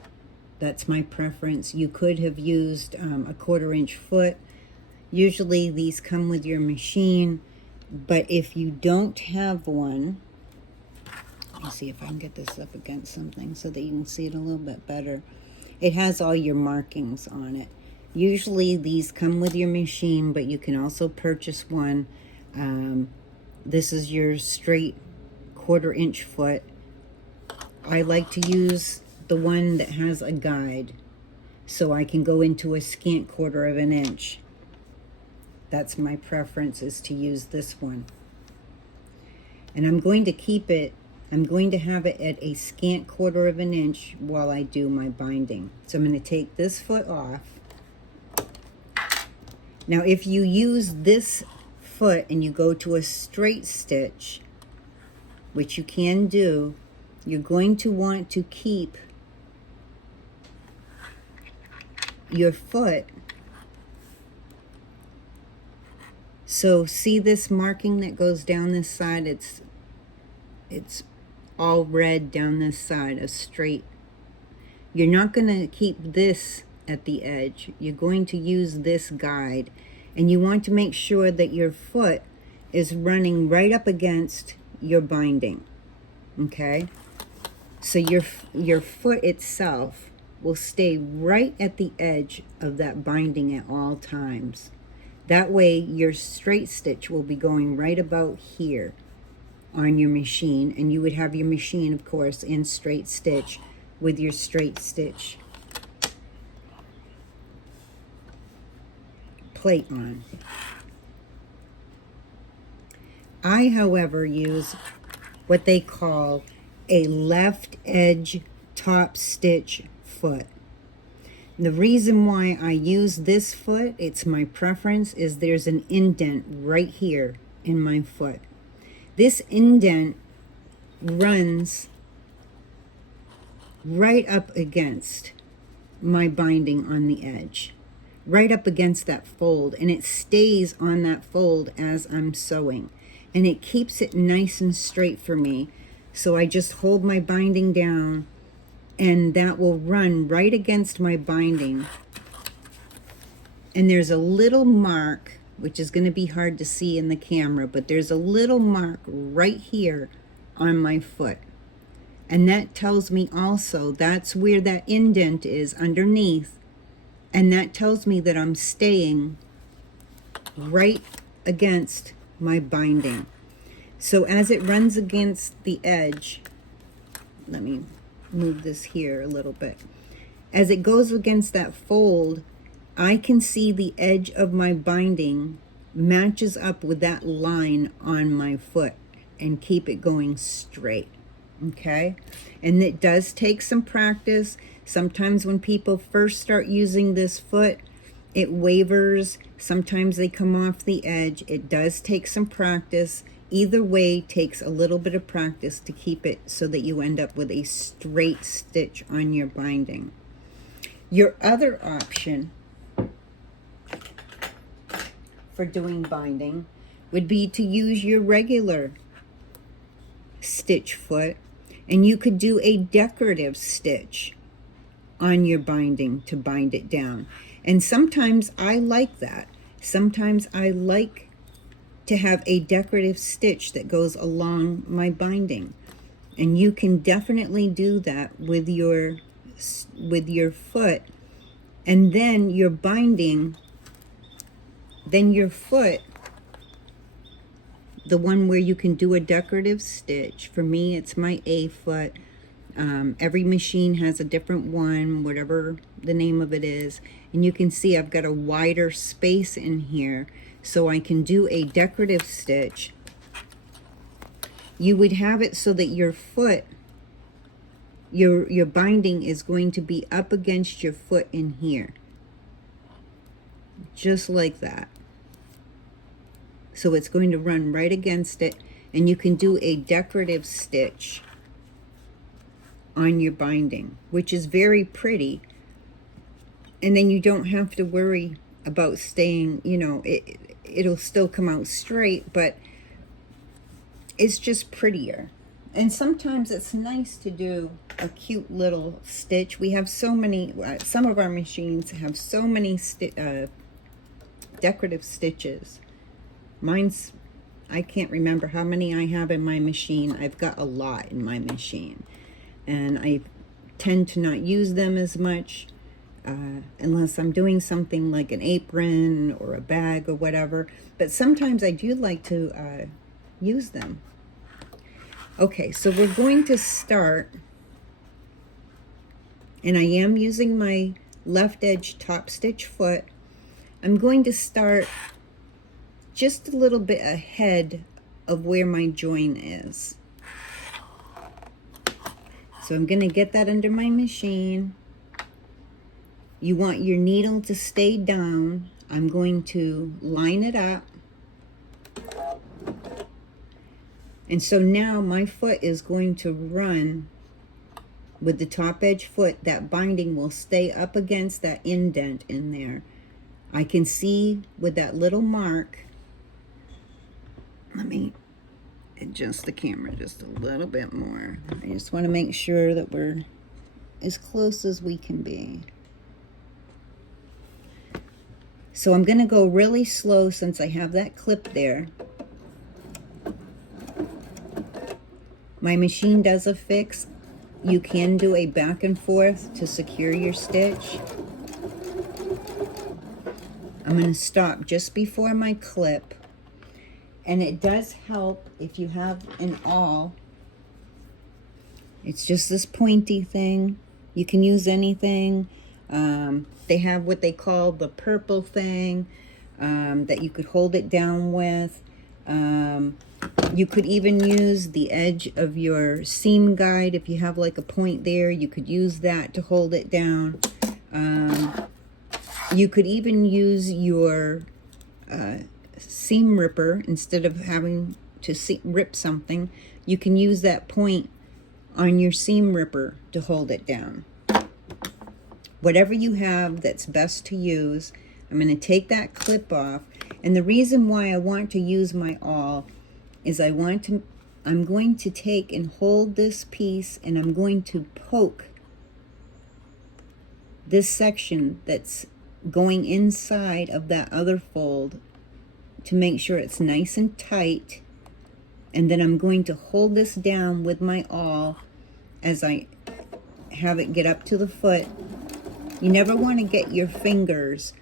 That's my preference. You could have used a 1/4 inch foot. Usually these come with your machine, but if you don't have one, let me see if I can get this up against something so that you can see it a little bit better. It has all your markings on it. Usually these come with your machine, but you can also purchase one. This is your straight 1/4 inch foot. I like to use the one that has a guide, so I can go into a scant 1/4 of an inch. That's my preference, is to use this one. And I'm going to keep it, I'm going to have it at a scant 1/4 of an inch while I do my binding. So I'm going to take this foot off. Now if you use this foot and you go to a straight stitch, which you can do, you're going to want to keep your foot So see this marking that goes down this side? It's all red down this side, a straight. You're not going to keep this at the edge. You're going to use this guide, and you want to make sure that your foot is running right up against your binding. Okay? So your foot itself will stay right at the edge of that binding at all times. That way your straight stitch will be going right about here on your machine, and you would have your machine, of course, in straight stitch with your straight stitch plate on. I, however, use what they call a left edge top stitch foot. The reason why I use this foot, it's my preference, is there's an indent right here in my foot. This indent runs right up against my binding on the edge, right up against that fold, and it stays on that fold as I'm sewing, and it keeps it nice and straight for me. So I just hold my binding down, and that will run right against my binding. And there's a little mark, which is going to be hard to see in the camera, but there's a little mark right here on my foot. And that tells me also that's where that indent is underneath. And that tells me that I'm staying right against my binding. So as it runs against the edge, let me move this here a little bit. As it goes against that fold, I can see the edge of my binding matches up with that line on my foot and keep it going straight. Okay? And it does take some practice. Sometimes when people first start using this foot, it wavers. Sometimes they come off the edge. It does take some practice. Either way takes a little bit of practice to keep it so that you end up with a straight stitch on your binding. Your other option for doing binding would be to use your regular stitch foot, and you could do a decorative stitch on your binding to bind it down. And sometimes I like that. Sometimes I like to have a decorative stitch that goes along my binding, and you can definitely do that with your foot. And then your binding, then your foot, the one where you can do a decorative stitch, for me it's my A foot. Every machine has a different one, whatever the name of it is, and you can see I've got a wider space in here so I can do a decorative stitch. You would have it so that your foot, your binding is going to be up against your foot in here, just like that. So it's going to run right against it, and you can do a decorative stitch on your binding, which is very pretty. And then you don't have to worry about staying, you know, it'll still come out straight, but it's just prettier. And sometimes it's nice to do a cute little stitch. We have so many, some of our machines have so many decorative stitches. Mine's, I can't remember how many I have in my machine. I've got a lot in my machine, and I tend to not use them as much unless I'm doing something like an apron or a bag or whatever. But sometimes I do like to use them. Okay, so we're going to start, and I am using my left edge top stitch foot. I'm going to start just a little bit ahead of where my join is. So I'm going to get that under my machine. You want your needle to stay down. I'm going to line it up. And so now my foot is going to run with the top edge foot. That binding will stay up against that indent in there. I can see with that little mark Let me adjust the camera just a little bit more. I just want to make sure that we're as close as we can be. So I'm going to go really slow since I have that clip there. My machine does a fix. You can do a back and forth to secure your stitch. I'm going to stop just before my clip. And it does help if you have an awl. It's just this pointy thing. You can use anything. They have what they call the purple thing that you could hold it down with. You could even use the edge of your seam guide. If you have like a point there, you could use that to hold it down. You could even use your seam ripper. Instead of having to rip something, you can use that point on your seam ripper to hold it down. Whatever you have that's best to use. I'm going to take that clip off. And the reason why I want to use my awl is I'm going to take and hold this piece, and I'm going to poke this section that's going inside of that other fold to make sure it's nice and tight. And then I'm going to hold this down with my awl as I have it get up to the foot. You never want to get your fingers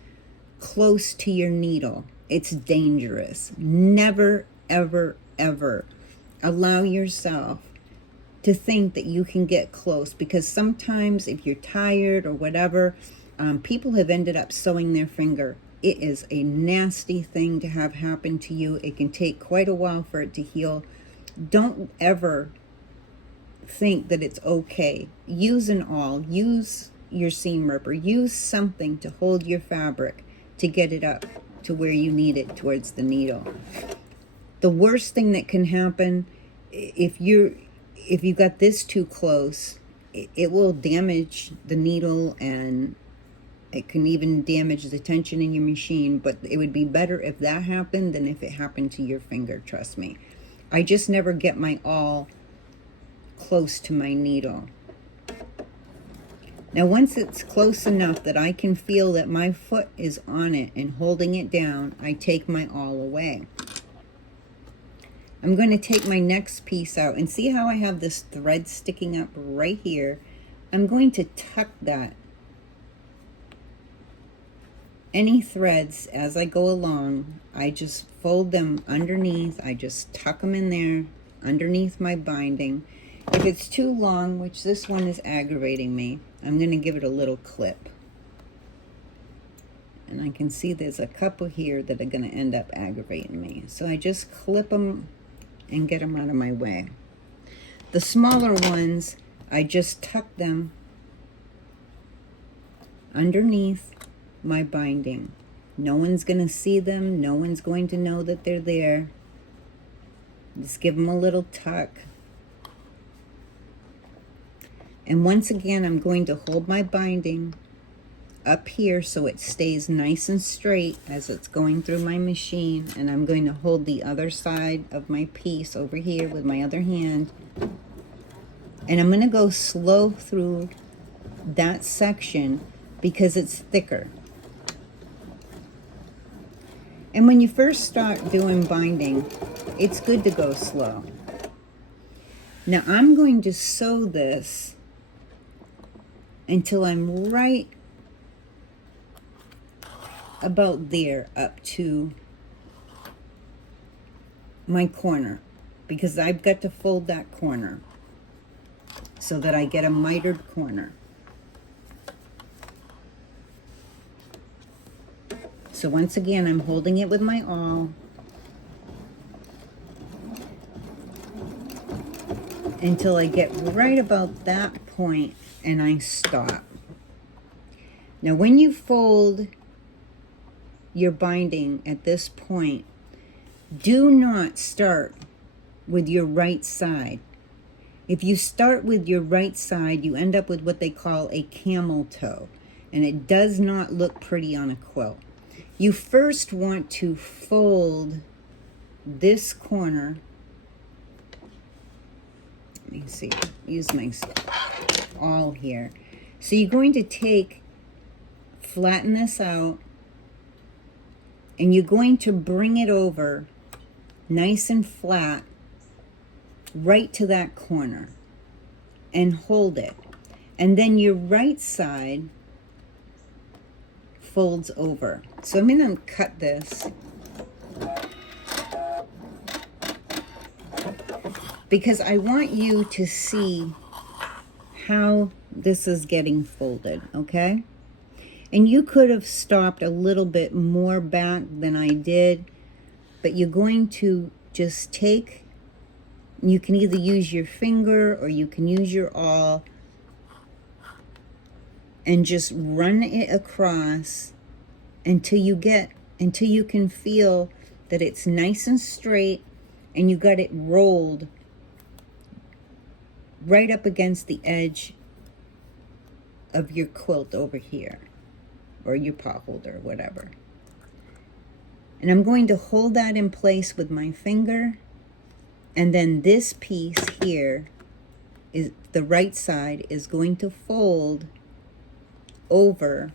close to your needle. It's dangerous. Never, ever, ever allow yourself to think that you can get close, because sometimes if you're tired or whatever, people have ended up sewing their finger. It is a nasty thing to have happen to you. It can take quite a while for it to heal. Don't ever think that it's okay. Use an awl. Use your seam ripper. Use something to hold your fabric to get it up to where you need it towards the needle. The worst thing that can happen if you got this too close, it will damage the needle, and it can even damage the tension in your machine. But it would be better if that happened than if it happened to your finger, trust me. I just never get my awl close to my needle. Now once it's close enough that I can feel that my foot is on it and holding it down, I take my awl away. I'm going to take my next piece out, and see how I have this thread sticking up right here. I'm going to tuck that. Any threads as I go along, I just fold them underneath. I just tuck them in there underneath my binding. If it's too long, which this one is aggravating me, I'm going to give it a little clip. And I can see there's a couple here that are going to end up aggravating me. So I just clip them and get them out of my way. The smaller ones, I just tuck them underneath my binding. No one's going to see them. No one's going to know that they're there. Just give them a little tuck. And once again, I'm going to hold my binding up here so it stays nice and straight as it's going through my machine. And I'm going to hold the other side of my piece over here with my other hand. And I'm going to go slow through that section because it's thicker. And when you first start doing binding, it's good to go slow. Now I'm going to sew this until I'm right about there up to my corner, because I've got to fold that corner so that I get a mitered corner. So once again, I'm holding it with my awl until I get right about that point and I stop. Now when you fold your binding at this point, do not start with your right side. If you start with your right side, you end up with what they call a camel toe, and it does not look pretty on a quilt. You first want to fold this corner. Let me see, use my awl here. So you're going to flatten this out, and you're going to bring it over nice and flat right to that corner and hold it. And then your right side folds over. So I'm going to cut this because I want you to see how this is getting folded, okay? And you could have stopped a little bit more back than I did, but you're going to just you can either use your finger or you can use your awl and just run it across until you can feel that it's nice and straight and you got it rolled right up against the edge of your quilt over here, or your pot holder, whatever. And I'm going to hold that in place with my finger, and then this piece here, is the right side, is going to fold over.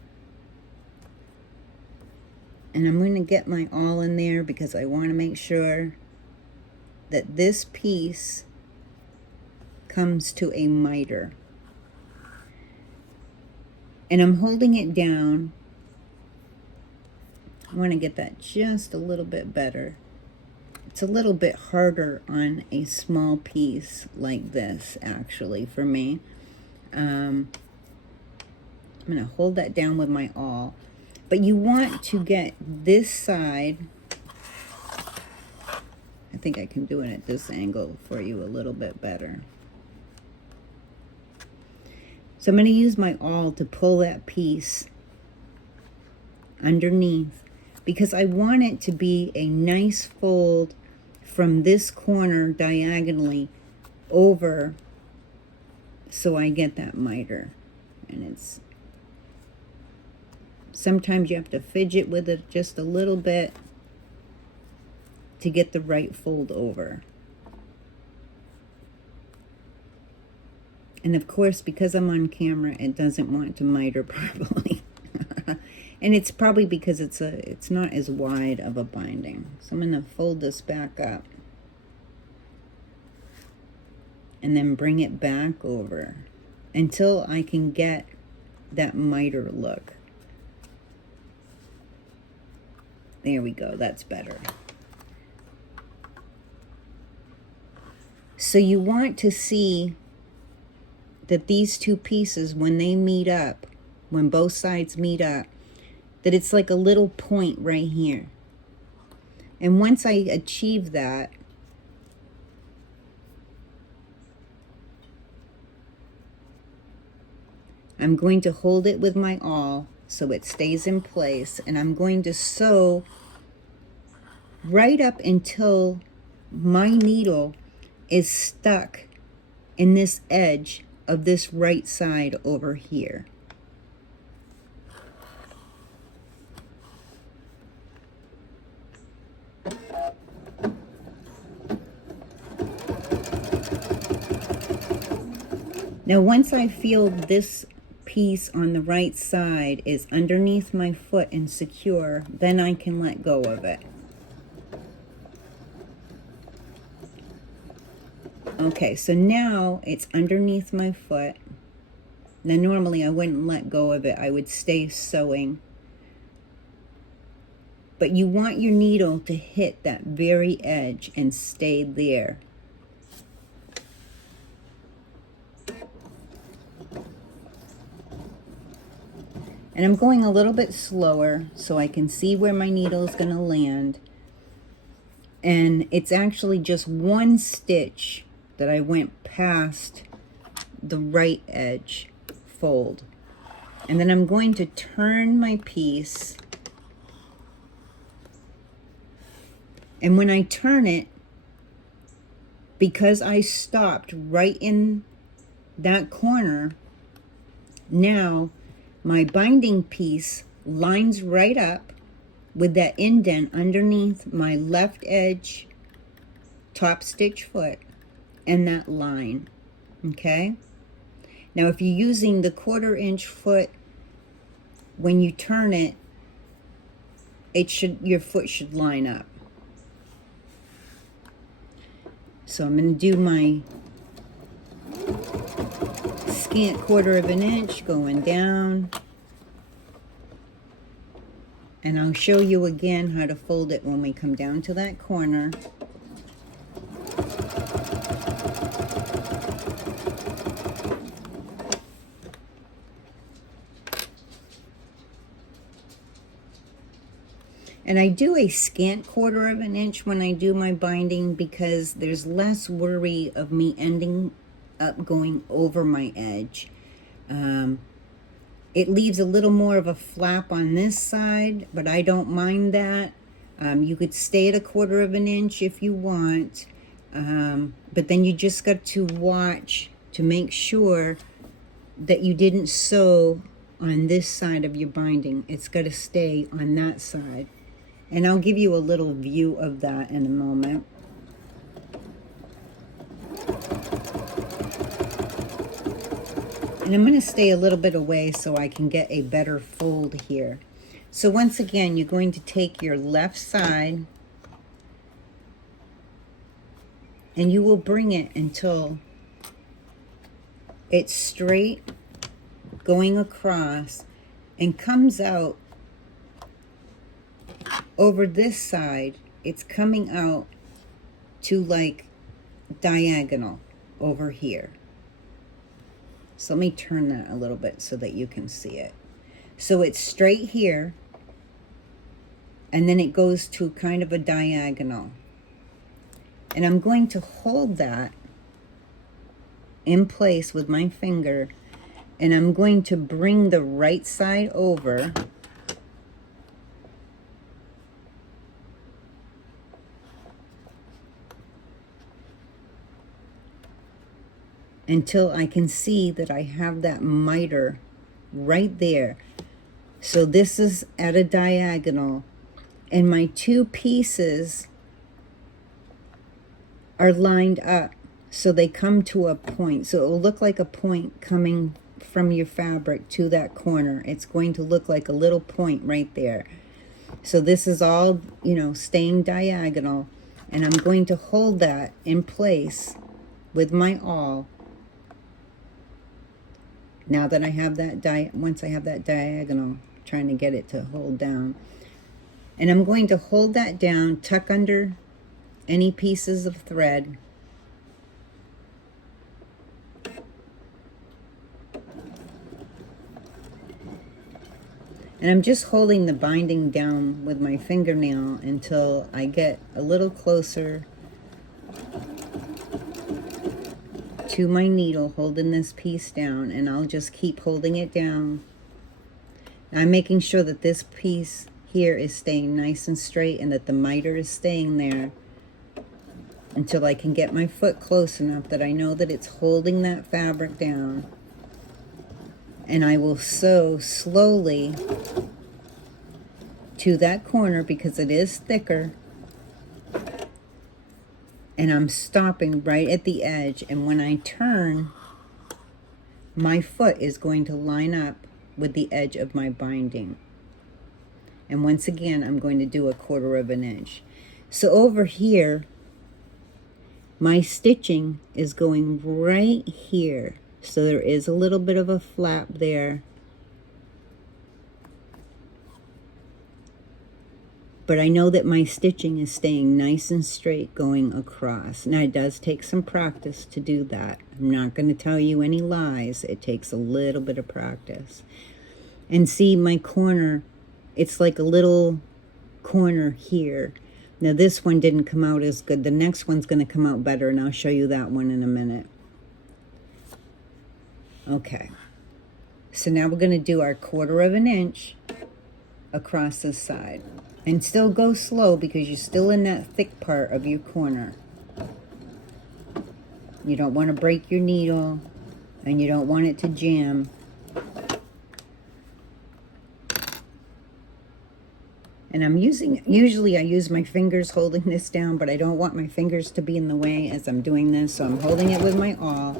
And I'm going to get my awl in there because I want to make sure that this piece comes to a miter. And I'm holding it down. I want to get that just a little bit better. It's a little bit harder on a small piece like this, actually, for me. I'm going to hold that down with my awl. But you want to get this side. I think I can do it at this angle for you a little bit better. So I'm going to use my awl to pull that piece underneath because I want it to be a nice fold from this corner diagonally over, so I get that miter. And it's sometimes you have to fidget with it just a little bit to get the right fold over. And of course, because I'm on camera, it doesn't want to miter properly. And it's probably because it's not as wide of a binding. So I'm going to fold this back up and then bring it back over until I can get that miter look. There we go, that's better. So you want to see that these two pieces, when they meet up, when both sides meet up, that it's like a little point right here. And once I achieve that, I'm going to hold it with my awl so it stays in place, and I'm going to sew right up until my needle is stuck in this edge of this right side over here. Now once I feel this piece on the right side is underneath my foot and secure, then I can let go of it. Okay, so now it's underneath my foot. Now normally I wouldn't let go of it, I would stay sewing. But you want your needle to hit that very edge and stay there. And I'm going a little bit slower so I can see where my needle is going to land. And it's actually just one stitch that I went past the right edge fold. And then I'm going to turn my piece. And when I turn it, because I stopped right in that corner, now my binding piece lines right up with that indent underneath my left edge top stitch foot and that line, okay? Now if you're using the 1/4 inch foot, when you turn it, your foot should line up. So I'm going to do my scant 1/4 inch going down. And I'll show you again how to fold it when we come down to that corner. And I do a scant 1/4 inch when I do my binding because there's less worry of me ending up going over my edge. It leaves a little more of a flap on this side, but I don't mind that. You could stay at a 1/4 inch if you want, but then you just got to watch to make sure that you didn't sew on this side of your binding. It's got to stay on that side. And I'll give you a little view of that in a moment. And I'm going to stay a little bit away so I can get a better fold here. So once again, you're going to take your left side and you will bring it until it's straight going across and comes out over this side. It's coming out to like diagonal over here. So let me turn that a little bit so that you can see it. So it's straight here, and then it goes to kind of a diagonal. And I'm going to hold that in place with my finger, and I'm going to bring the right side over until I can see that I have that miter right there. So this is at a diagonal, and my two pieces are lined up so they come to a point. So it will look like a point coming from your fabric to that corner. It's going to look like a little point right there. So this is all, you know, staying diagonal, and I'm going to hold that in place with my awl. Now that I have that once I have that diagonal, trying to get it to hold down. And I'm going to hold that down, tuck under any pieces of thread. And I'm just holding the binding down with my fingernail until I get a little closer to my needle, holding this piece down, and I'll just keep holding it down. Now I'm making sure that this piece here is staying nice and straight and that the miter is staying there until I can get my foot close enough that I know that it's holding that fabric down. And I will sew slowly to that corner because it is thicker. And I'm stopping right at the edge, and when I turn, my foot is going to line up with the edge of my binding. And once again, I'm going to do a 1/4 inch. So over here, my stitching is going right here. So there is a little bit of a flap there. But I know that my stitching is staying nice and straight going across. Now it does take some practice to do that. I'm not going to tell you any lies. It takes a little bit of practice. And see my corner, it's like a little corner here. Now this one didn't come out as good. The next one's going to come out better, and I'll show you that one in a minute. Okay. So now we're going to do our 1/4 inch across this side. And still go slow because you're still in that thick part of your corner. You don't want to break your needle, and you don't want it to jam. And I'm usually I use my fingers holding this down, but I don't want my fingers to be in the way as I'm doing this, so I'm holding it with my awl.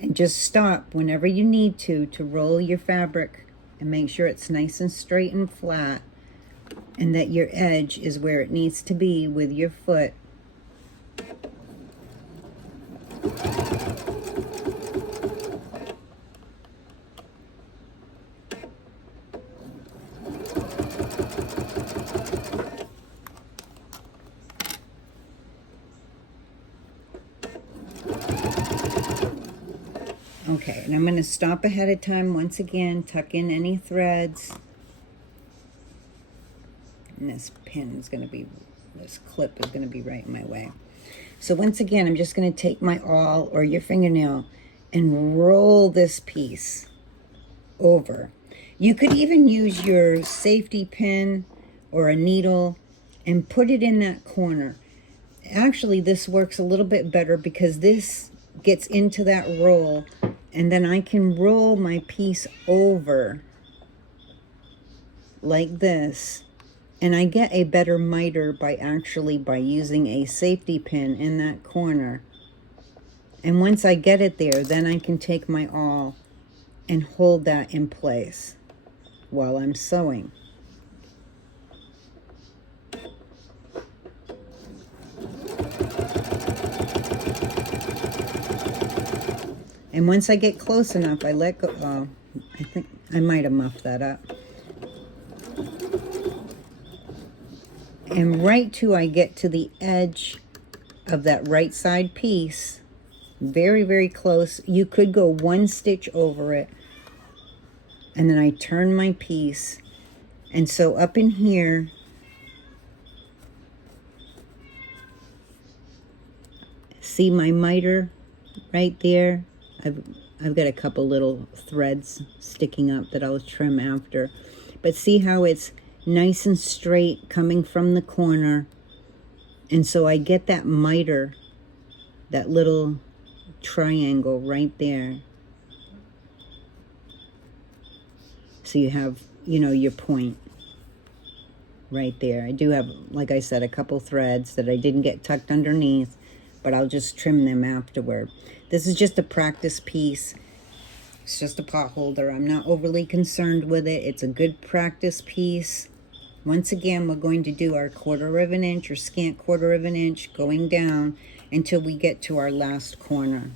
And just stop whenever you need to roll your fabric and make sure it's nice and straight and flat, and that your edge is where it needs to be with your foot. Okay, and I'm going to stop ahead of time once again, tuck in any threads. And this clip is going to be right in my way. So once again, I'm just going to take my awl or your fingernail and roll this piece over. You could even use your safety pin or a needle and put it in that corner. Actually, this works a little bit better because this gets into that roll, and then I can roll my piece over like this, and I get a better miter by using a safety pin in that corner. And once I get it there, then I can take my awl and hold that in place while I'm sewing. And once I get close enough, I let go. Oh, I think I might have muffed that up. And right till I get to the edge of that right side piece, very, very close. You could go one stitch over it, and then I turn my piece. And so up in here, see my miter right there? I've got a couple little threads sticking up that I'll trim after. But see how it's nice and straight coming from the corner. And so I get that miter, that little triangle right there. So you have, your point right there. I do have, like I said, a couple threads that I didn't get tucked underneath, but I'll just trim them afterward. This is just a practice piece. It's just a pot holder. I'm not overly concerned with it. It's a good practice piece. Once again, we're going to do our 1/4 of an inch or scant 1/4 of an inch going down until we get to our last corner.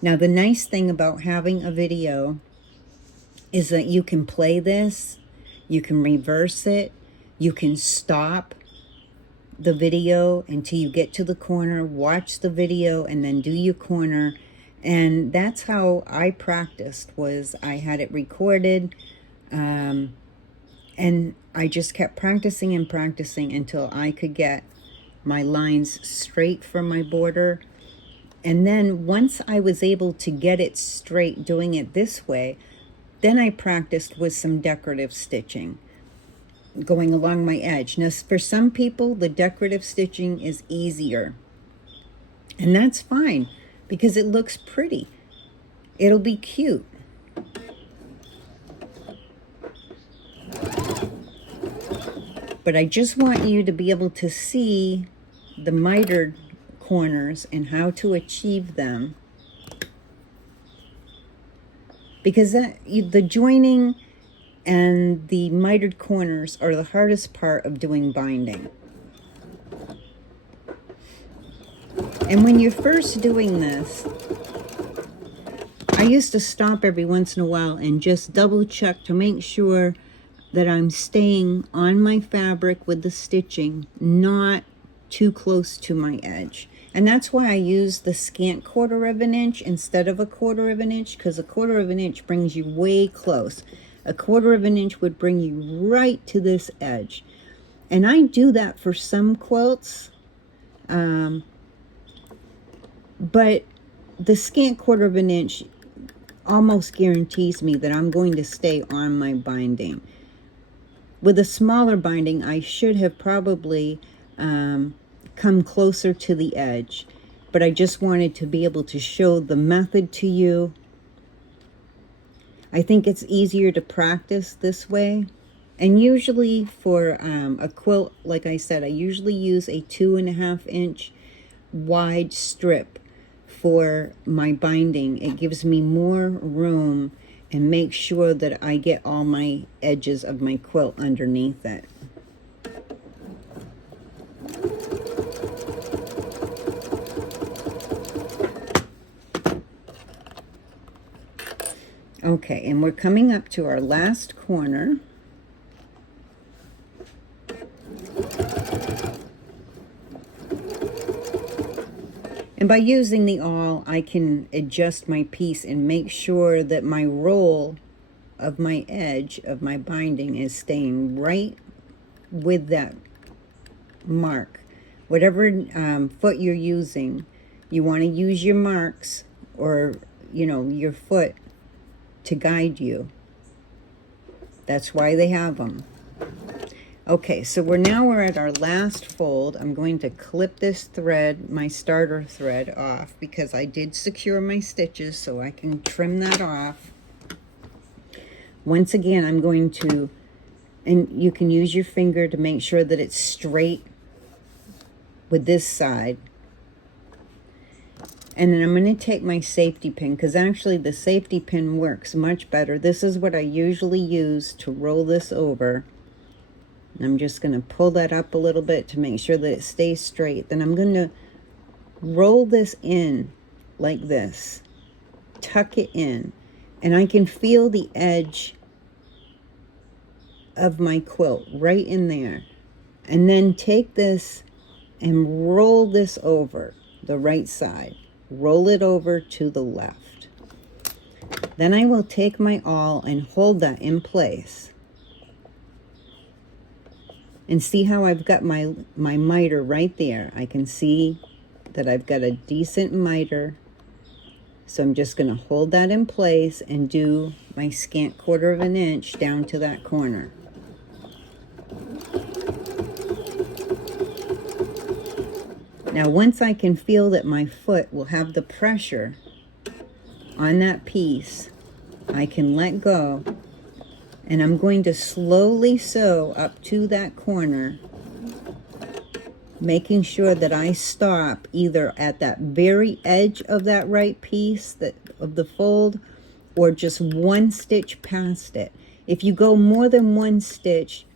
Now, the nice thing about having a video is that you can play this, you can reverse it, you can stop the video until you get to the corner, watch the video, and then do your corner. And that's how I practiced, was I had it recorded, and I just kept practicing and practicing until I could get my lines straight for my border. And then once I was able to get it straight doing it this way, then I practiced with some decorative stitching going along my edge. Now, for some people, the decorative stitching is easier. And that's fine, because it looks pretty. It'll be cute. But I just want you to be able to see the mitered corners and how to achieve them. Because the joining and the mitered corners are the hardest part of doing binding. And when you're first doing this, I used to stop every once in a while and just double check to make sure that I'm staying on my fabric with the stitching, not too close to my edge. And that's why I use the scant 1/4 of an inch instead of a 1/4 of an inch, because a 1/4 of an inch brings you way close. A 1/4 of an inch would bring you right to this edge. And I do that for some quilts. But the scant 1/4 of an inch almost guarantees me that I'm going to stay on my binding. With a smaller binding, I should have probably come closer to the edge. but I just wanted to be able to show the method to you. I think it's easier to practice this way. And usually for a quilt, like I said, I usually use a 2.5 inch wide strip for my binding. It gives me more room and makes sure that I get all my edges of my quilt underneath it. Okay, and we're coming up to our last corner. And by using the awl, I can adjust my piece and make sure that my roll of my edge of my binding is staying right with that mark. Whatever foot you're using, you want to use your marks or, you know, your foot to guide you. That's why they have them. Okay, so we're at our last fold. I'm going to clip this thread, my starter thread, off because I did secure my stitches, so I can trim that off. Once again, I'm going to, and you can use your finger to make sure that it's straight with this side. And then I'm going to take my safety pin, because actually the safety pin works much better. This is what I usually use to roll this over. And I'm just going to pull that up a little bit to make sure that it stays straight. Then I'm going to roll this in like this, tuck it in, and I can feel the edge of my quilt right in there. And then take this and roll this over the right side. Roll it over to the left. Then I will take my awl and hold that in place. And see how I've got my miter right there. I can see that I've got a decent miter. So I'm just going to hold that in place and do my scant 1/4 inch down to that corner. Now once I can feel that my foot will have the pressure on that piece, I can let go, and I'm going to slowly sew up to that corner, making sure that I stop either at that very edge of that right piece of the fold, or just 1 stitch past it. If you go more than 1 stitch,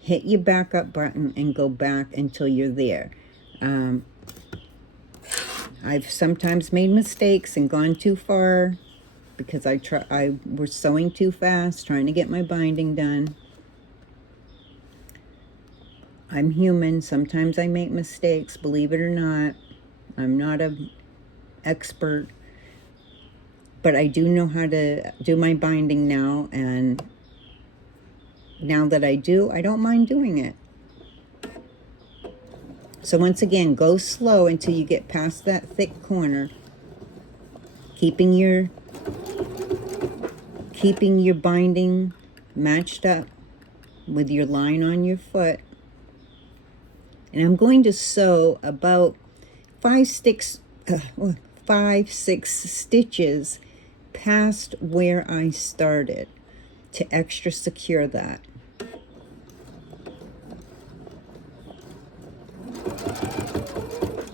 hit your backup button and go back until you're there. I've sometimes made mistakes and gone too far because I was sewing too fast, trying to get my binding done. I'm human. Sometimes I make mistakes, believe it or not. I'm not an expert, but I do know how to do my binding now, and now that I do, I don't mind doing it. So once again, go slow until you get past that thick corner, keeping your binding matched up with your line on your foot. And I'm going to sew about 5-6 stitches past where I started to extra secure that.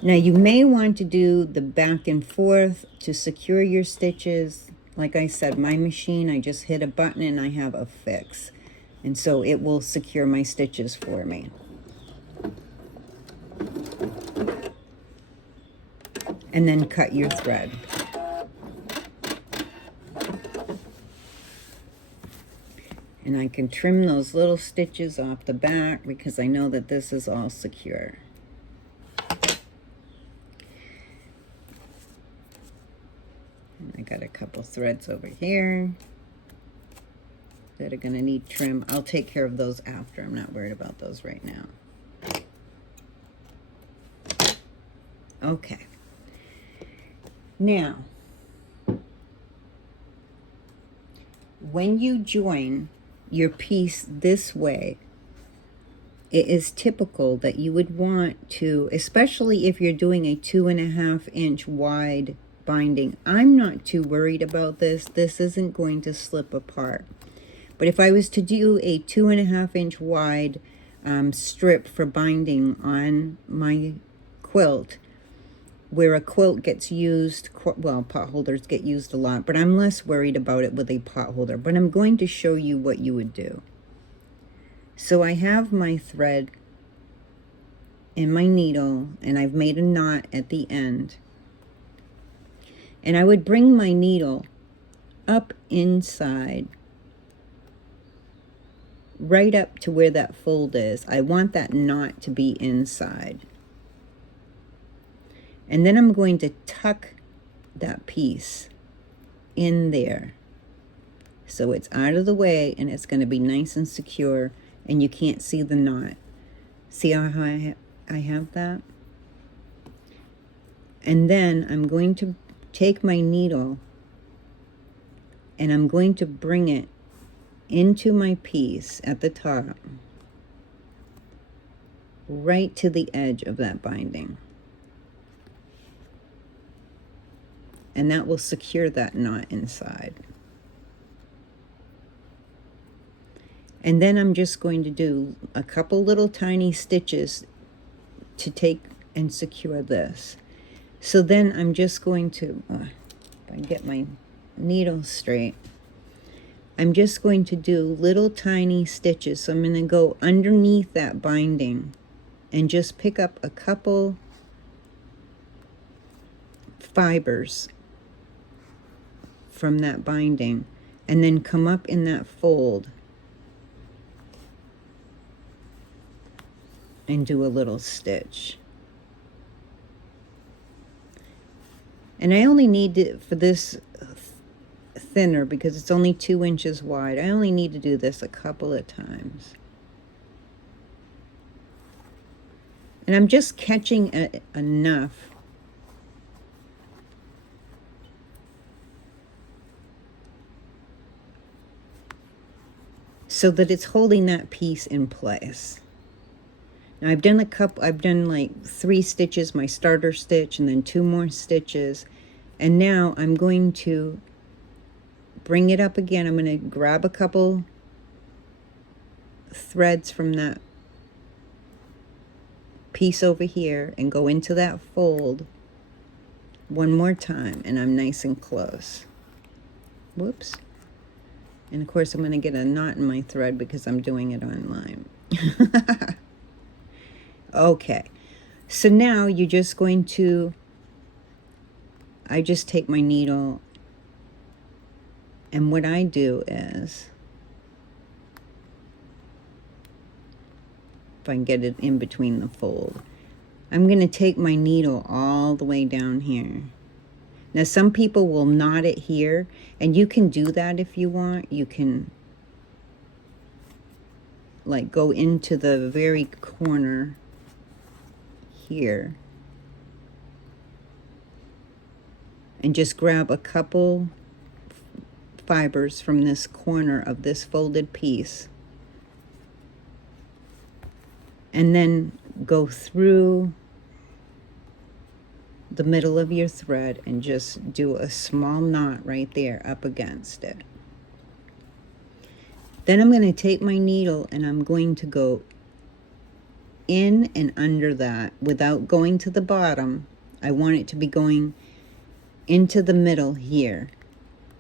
Now you may want to do the back and forth to secure your stitches. Like I said, my machine, I just hit a button and I have a fix. And so it will secure my stitches for me. And then cut your thread. And I can trim those little stitches off the back because I know that this is all secure. I got a couple threads over here that are going to need trim. I'll take care of those after. I'm not worried about those right now. Okay. Now, when you join your piece this way, it is typical that you would want to, especially if you're doing a 2.5-inch wide binding. I'm not too worried about this. This isn't going to slip apart. But if I was to do a 2.5-inch wide strip for binding on my quilt, where a quilt gets used, well, pot holders get used a lot, but I'm less worried about it with a pot holder. But I'm going to show you what you would do. So I have my thread and my needle, and I've made a knot at the end. And I would bring my needle up inside, right up to where that fold is. I want that knot to be inside. And then I'm going to tuck that piece in there, so it's out of the way and it's going to be nice and secure, and you can't see the knot. See how I have that? And then I'm going to take my needle and I'm going to bring it into my piece at the top, right to the edge of that binding. And that will secure that knot inside. And then I'm just going to do a couple little tiny stitches to take and secure this. So then I'm just going to, if I get my needle straight, I'm just going to do little tiny stitches. So I'm going to go underneath that binding and just pick up a couple fibers from that binding, and then come up in that fold and do a little stitch. And I only need it for this thinner because it's only 2 inches wide. I only need to do this a couple of times. And I'm just catching enough so that it's holding that piece in place. Now I've done like 3 stitches, my starter stitch, and then 2 more stitches. And now I'm going to bring it up again. I'm going to grab a couple threads from that piece over here and go into that fold one more time, and I'm nice and close. Whoops. And of course I'm going to get a knot in my thread because I'm doing it online. Okay, so now you're just going to, I just take my needle, and what I do is, if I can get it in between the fold, I'm going to take my needle all the way down here. Now some people will knot it here, and you can do that if you want. You can like go into the very corner here and just grab a couple fibers from this corner of this folded piece, and then go through the middle of your thread and just do a small knot right there up against it. Then I'm going to take my needle and I'm going to go in and under that without going to the bottom. I want it to be going into the middle here,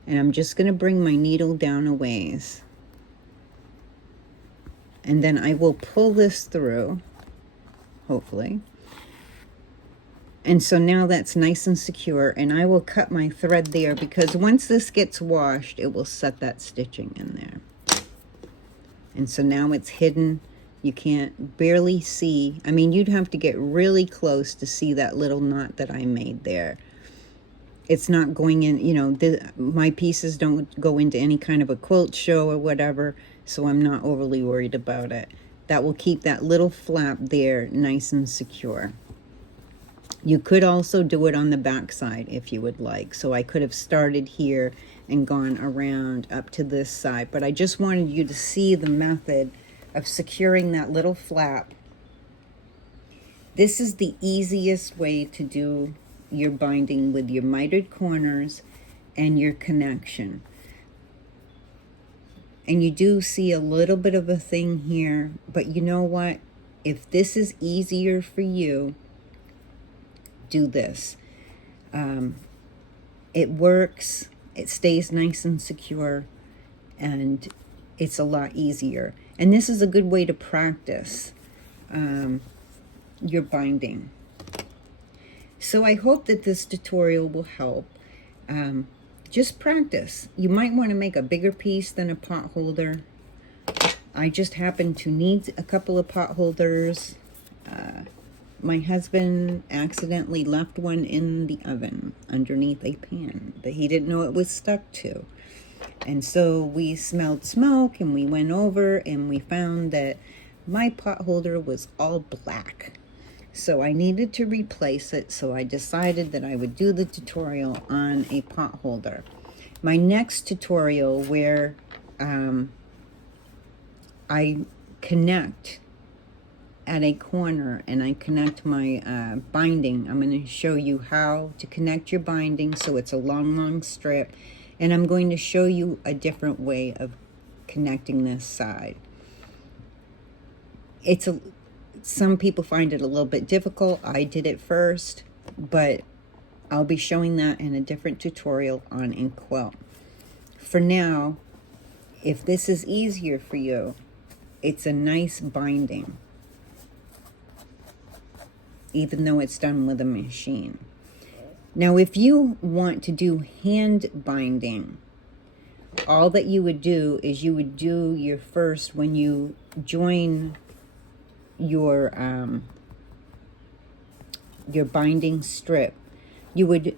and I'm just going to bring my needle down a ways, and then I will pull this through, hopefully. And so now that's nice and secure, and I will cut my thread there because once this gets washed, it will set that stitching in there. And so now it's hidden. You can't barely see. I mean, you'd have to get really close to see that little knot that I made there. It's not going in, you know, my pieces don't go into any kind of a quilt show or whatever, so I'm not overly worried about it. That will keep that little flap there nice and secure. You could also do it on the back side if you would like. So I could have started here and gone around up to this side, but I just wanted you to see the method of securing that little flap. This is the easiest way to do your binding with your mitered corners and your connection. And you do see a little bit of a thing here, but you know what? If this is easier for you, do this. It works, it stays nice and secure, and it's a lot easier. And this is a good way to practice your binding. So I hope that this tutorial will help. Just practice. You might want to make a bigger piece than a pot holder. I just happen to need a couple of pot holders. My husband accidentally left one in the oven underneath a pan that he didn't know it was stuck to. And so we smelled smoke and we went over and we found that my pot holder was all black. So I needed to replace it, so I decided that I would do the tutorial on a pot holder. My next tutorial where I connect at a corner and I connect my binding. I'm going to show you how to connect your binding so it's a long strip, and I'm going to show you a different way of connecting this side. Some people find it a little bit difficult. I did it first, but I'll be showing that in a different tutorial on a quilt. For now, if this is easier for you, it's a nice binding, even though it's done with a machine. Now, if you want to do hand binding, all that you would do is you would do your first, when you join your binding strip, you would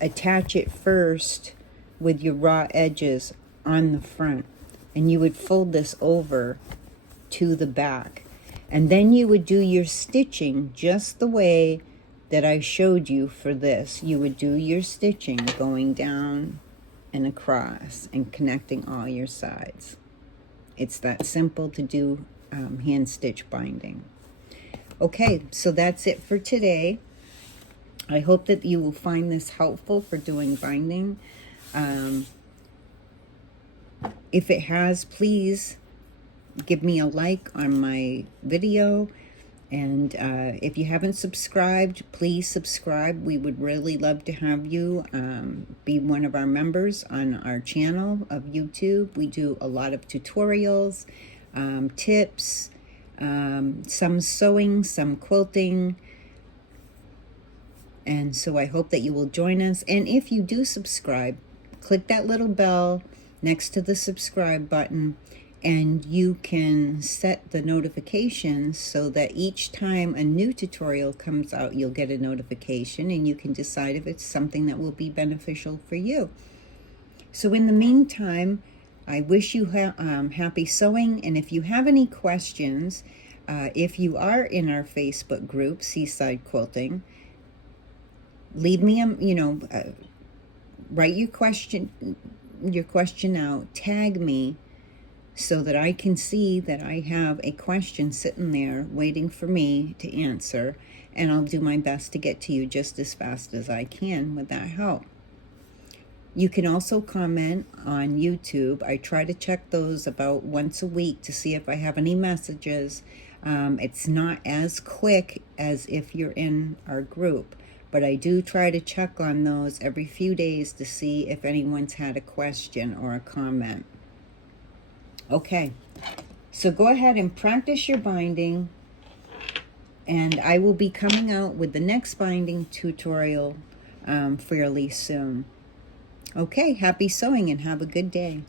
attach it first with your raw edges on the front, and you would fold this over to the back, and then you would do your stitching just the way that I showed you for this. You would do your stitching going down and across and connecting all your sides. It's that simple to do hand stitch binding. Okay, so that's it for today. I hope that you will find this helpful for doing binding. If it has, please give me a like on my video. And if you haven't subscribed, please subscribe. We would really love to have you be one of our members on our channel of YouTube. We do a lot of tutorials, tips, some sewing, some quilting. And so I hope that you will join us. And if you do subscribe, click that little bell next to the subscribe button, and you can set the notifications so that each time a new tutorial comes out, you'll get a notification, and you can decide if it's something that will be beneficial for you. So in the meantime, I wish you happy sewing, and if you have any questions, if you are in our Facebook group, Seaside Quilting, leave me write your question out, tag me, so that I can see that I have a question sitting there waiting for me to answer, and I'll do my best to get to you just as fast as I can with that help. You can also comment on YouTube. I try to check those about once a week to see if I have any messages. It's not as quick as if you're in our group, but I do try to check on those every few days to see if anyone's had a question or a comment. Okay, so go ahead and practice your binding, and I will be coming out with the next binding tutorial fairly soon. Okay, happy sewing and have a good day.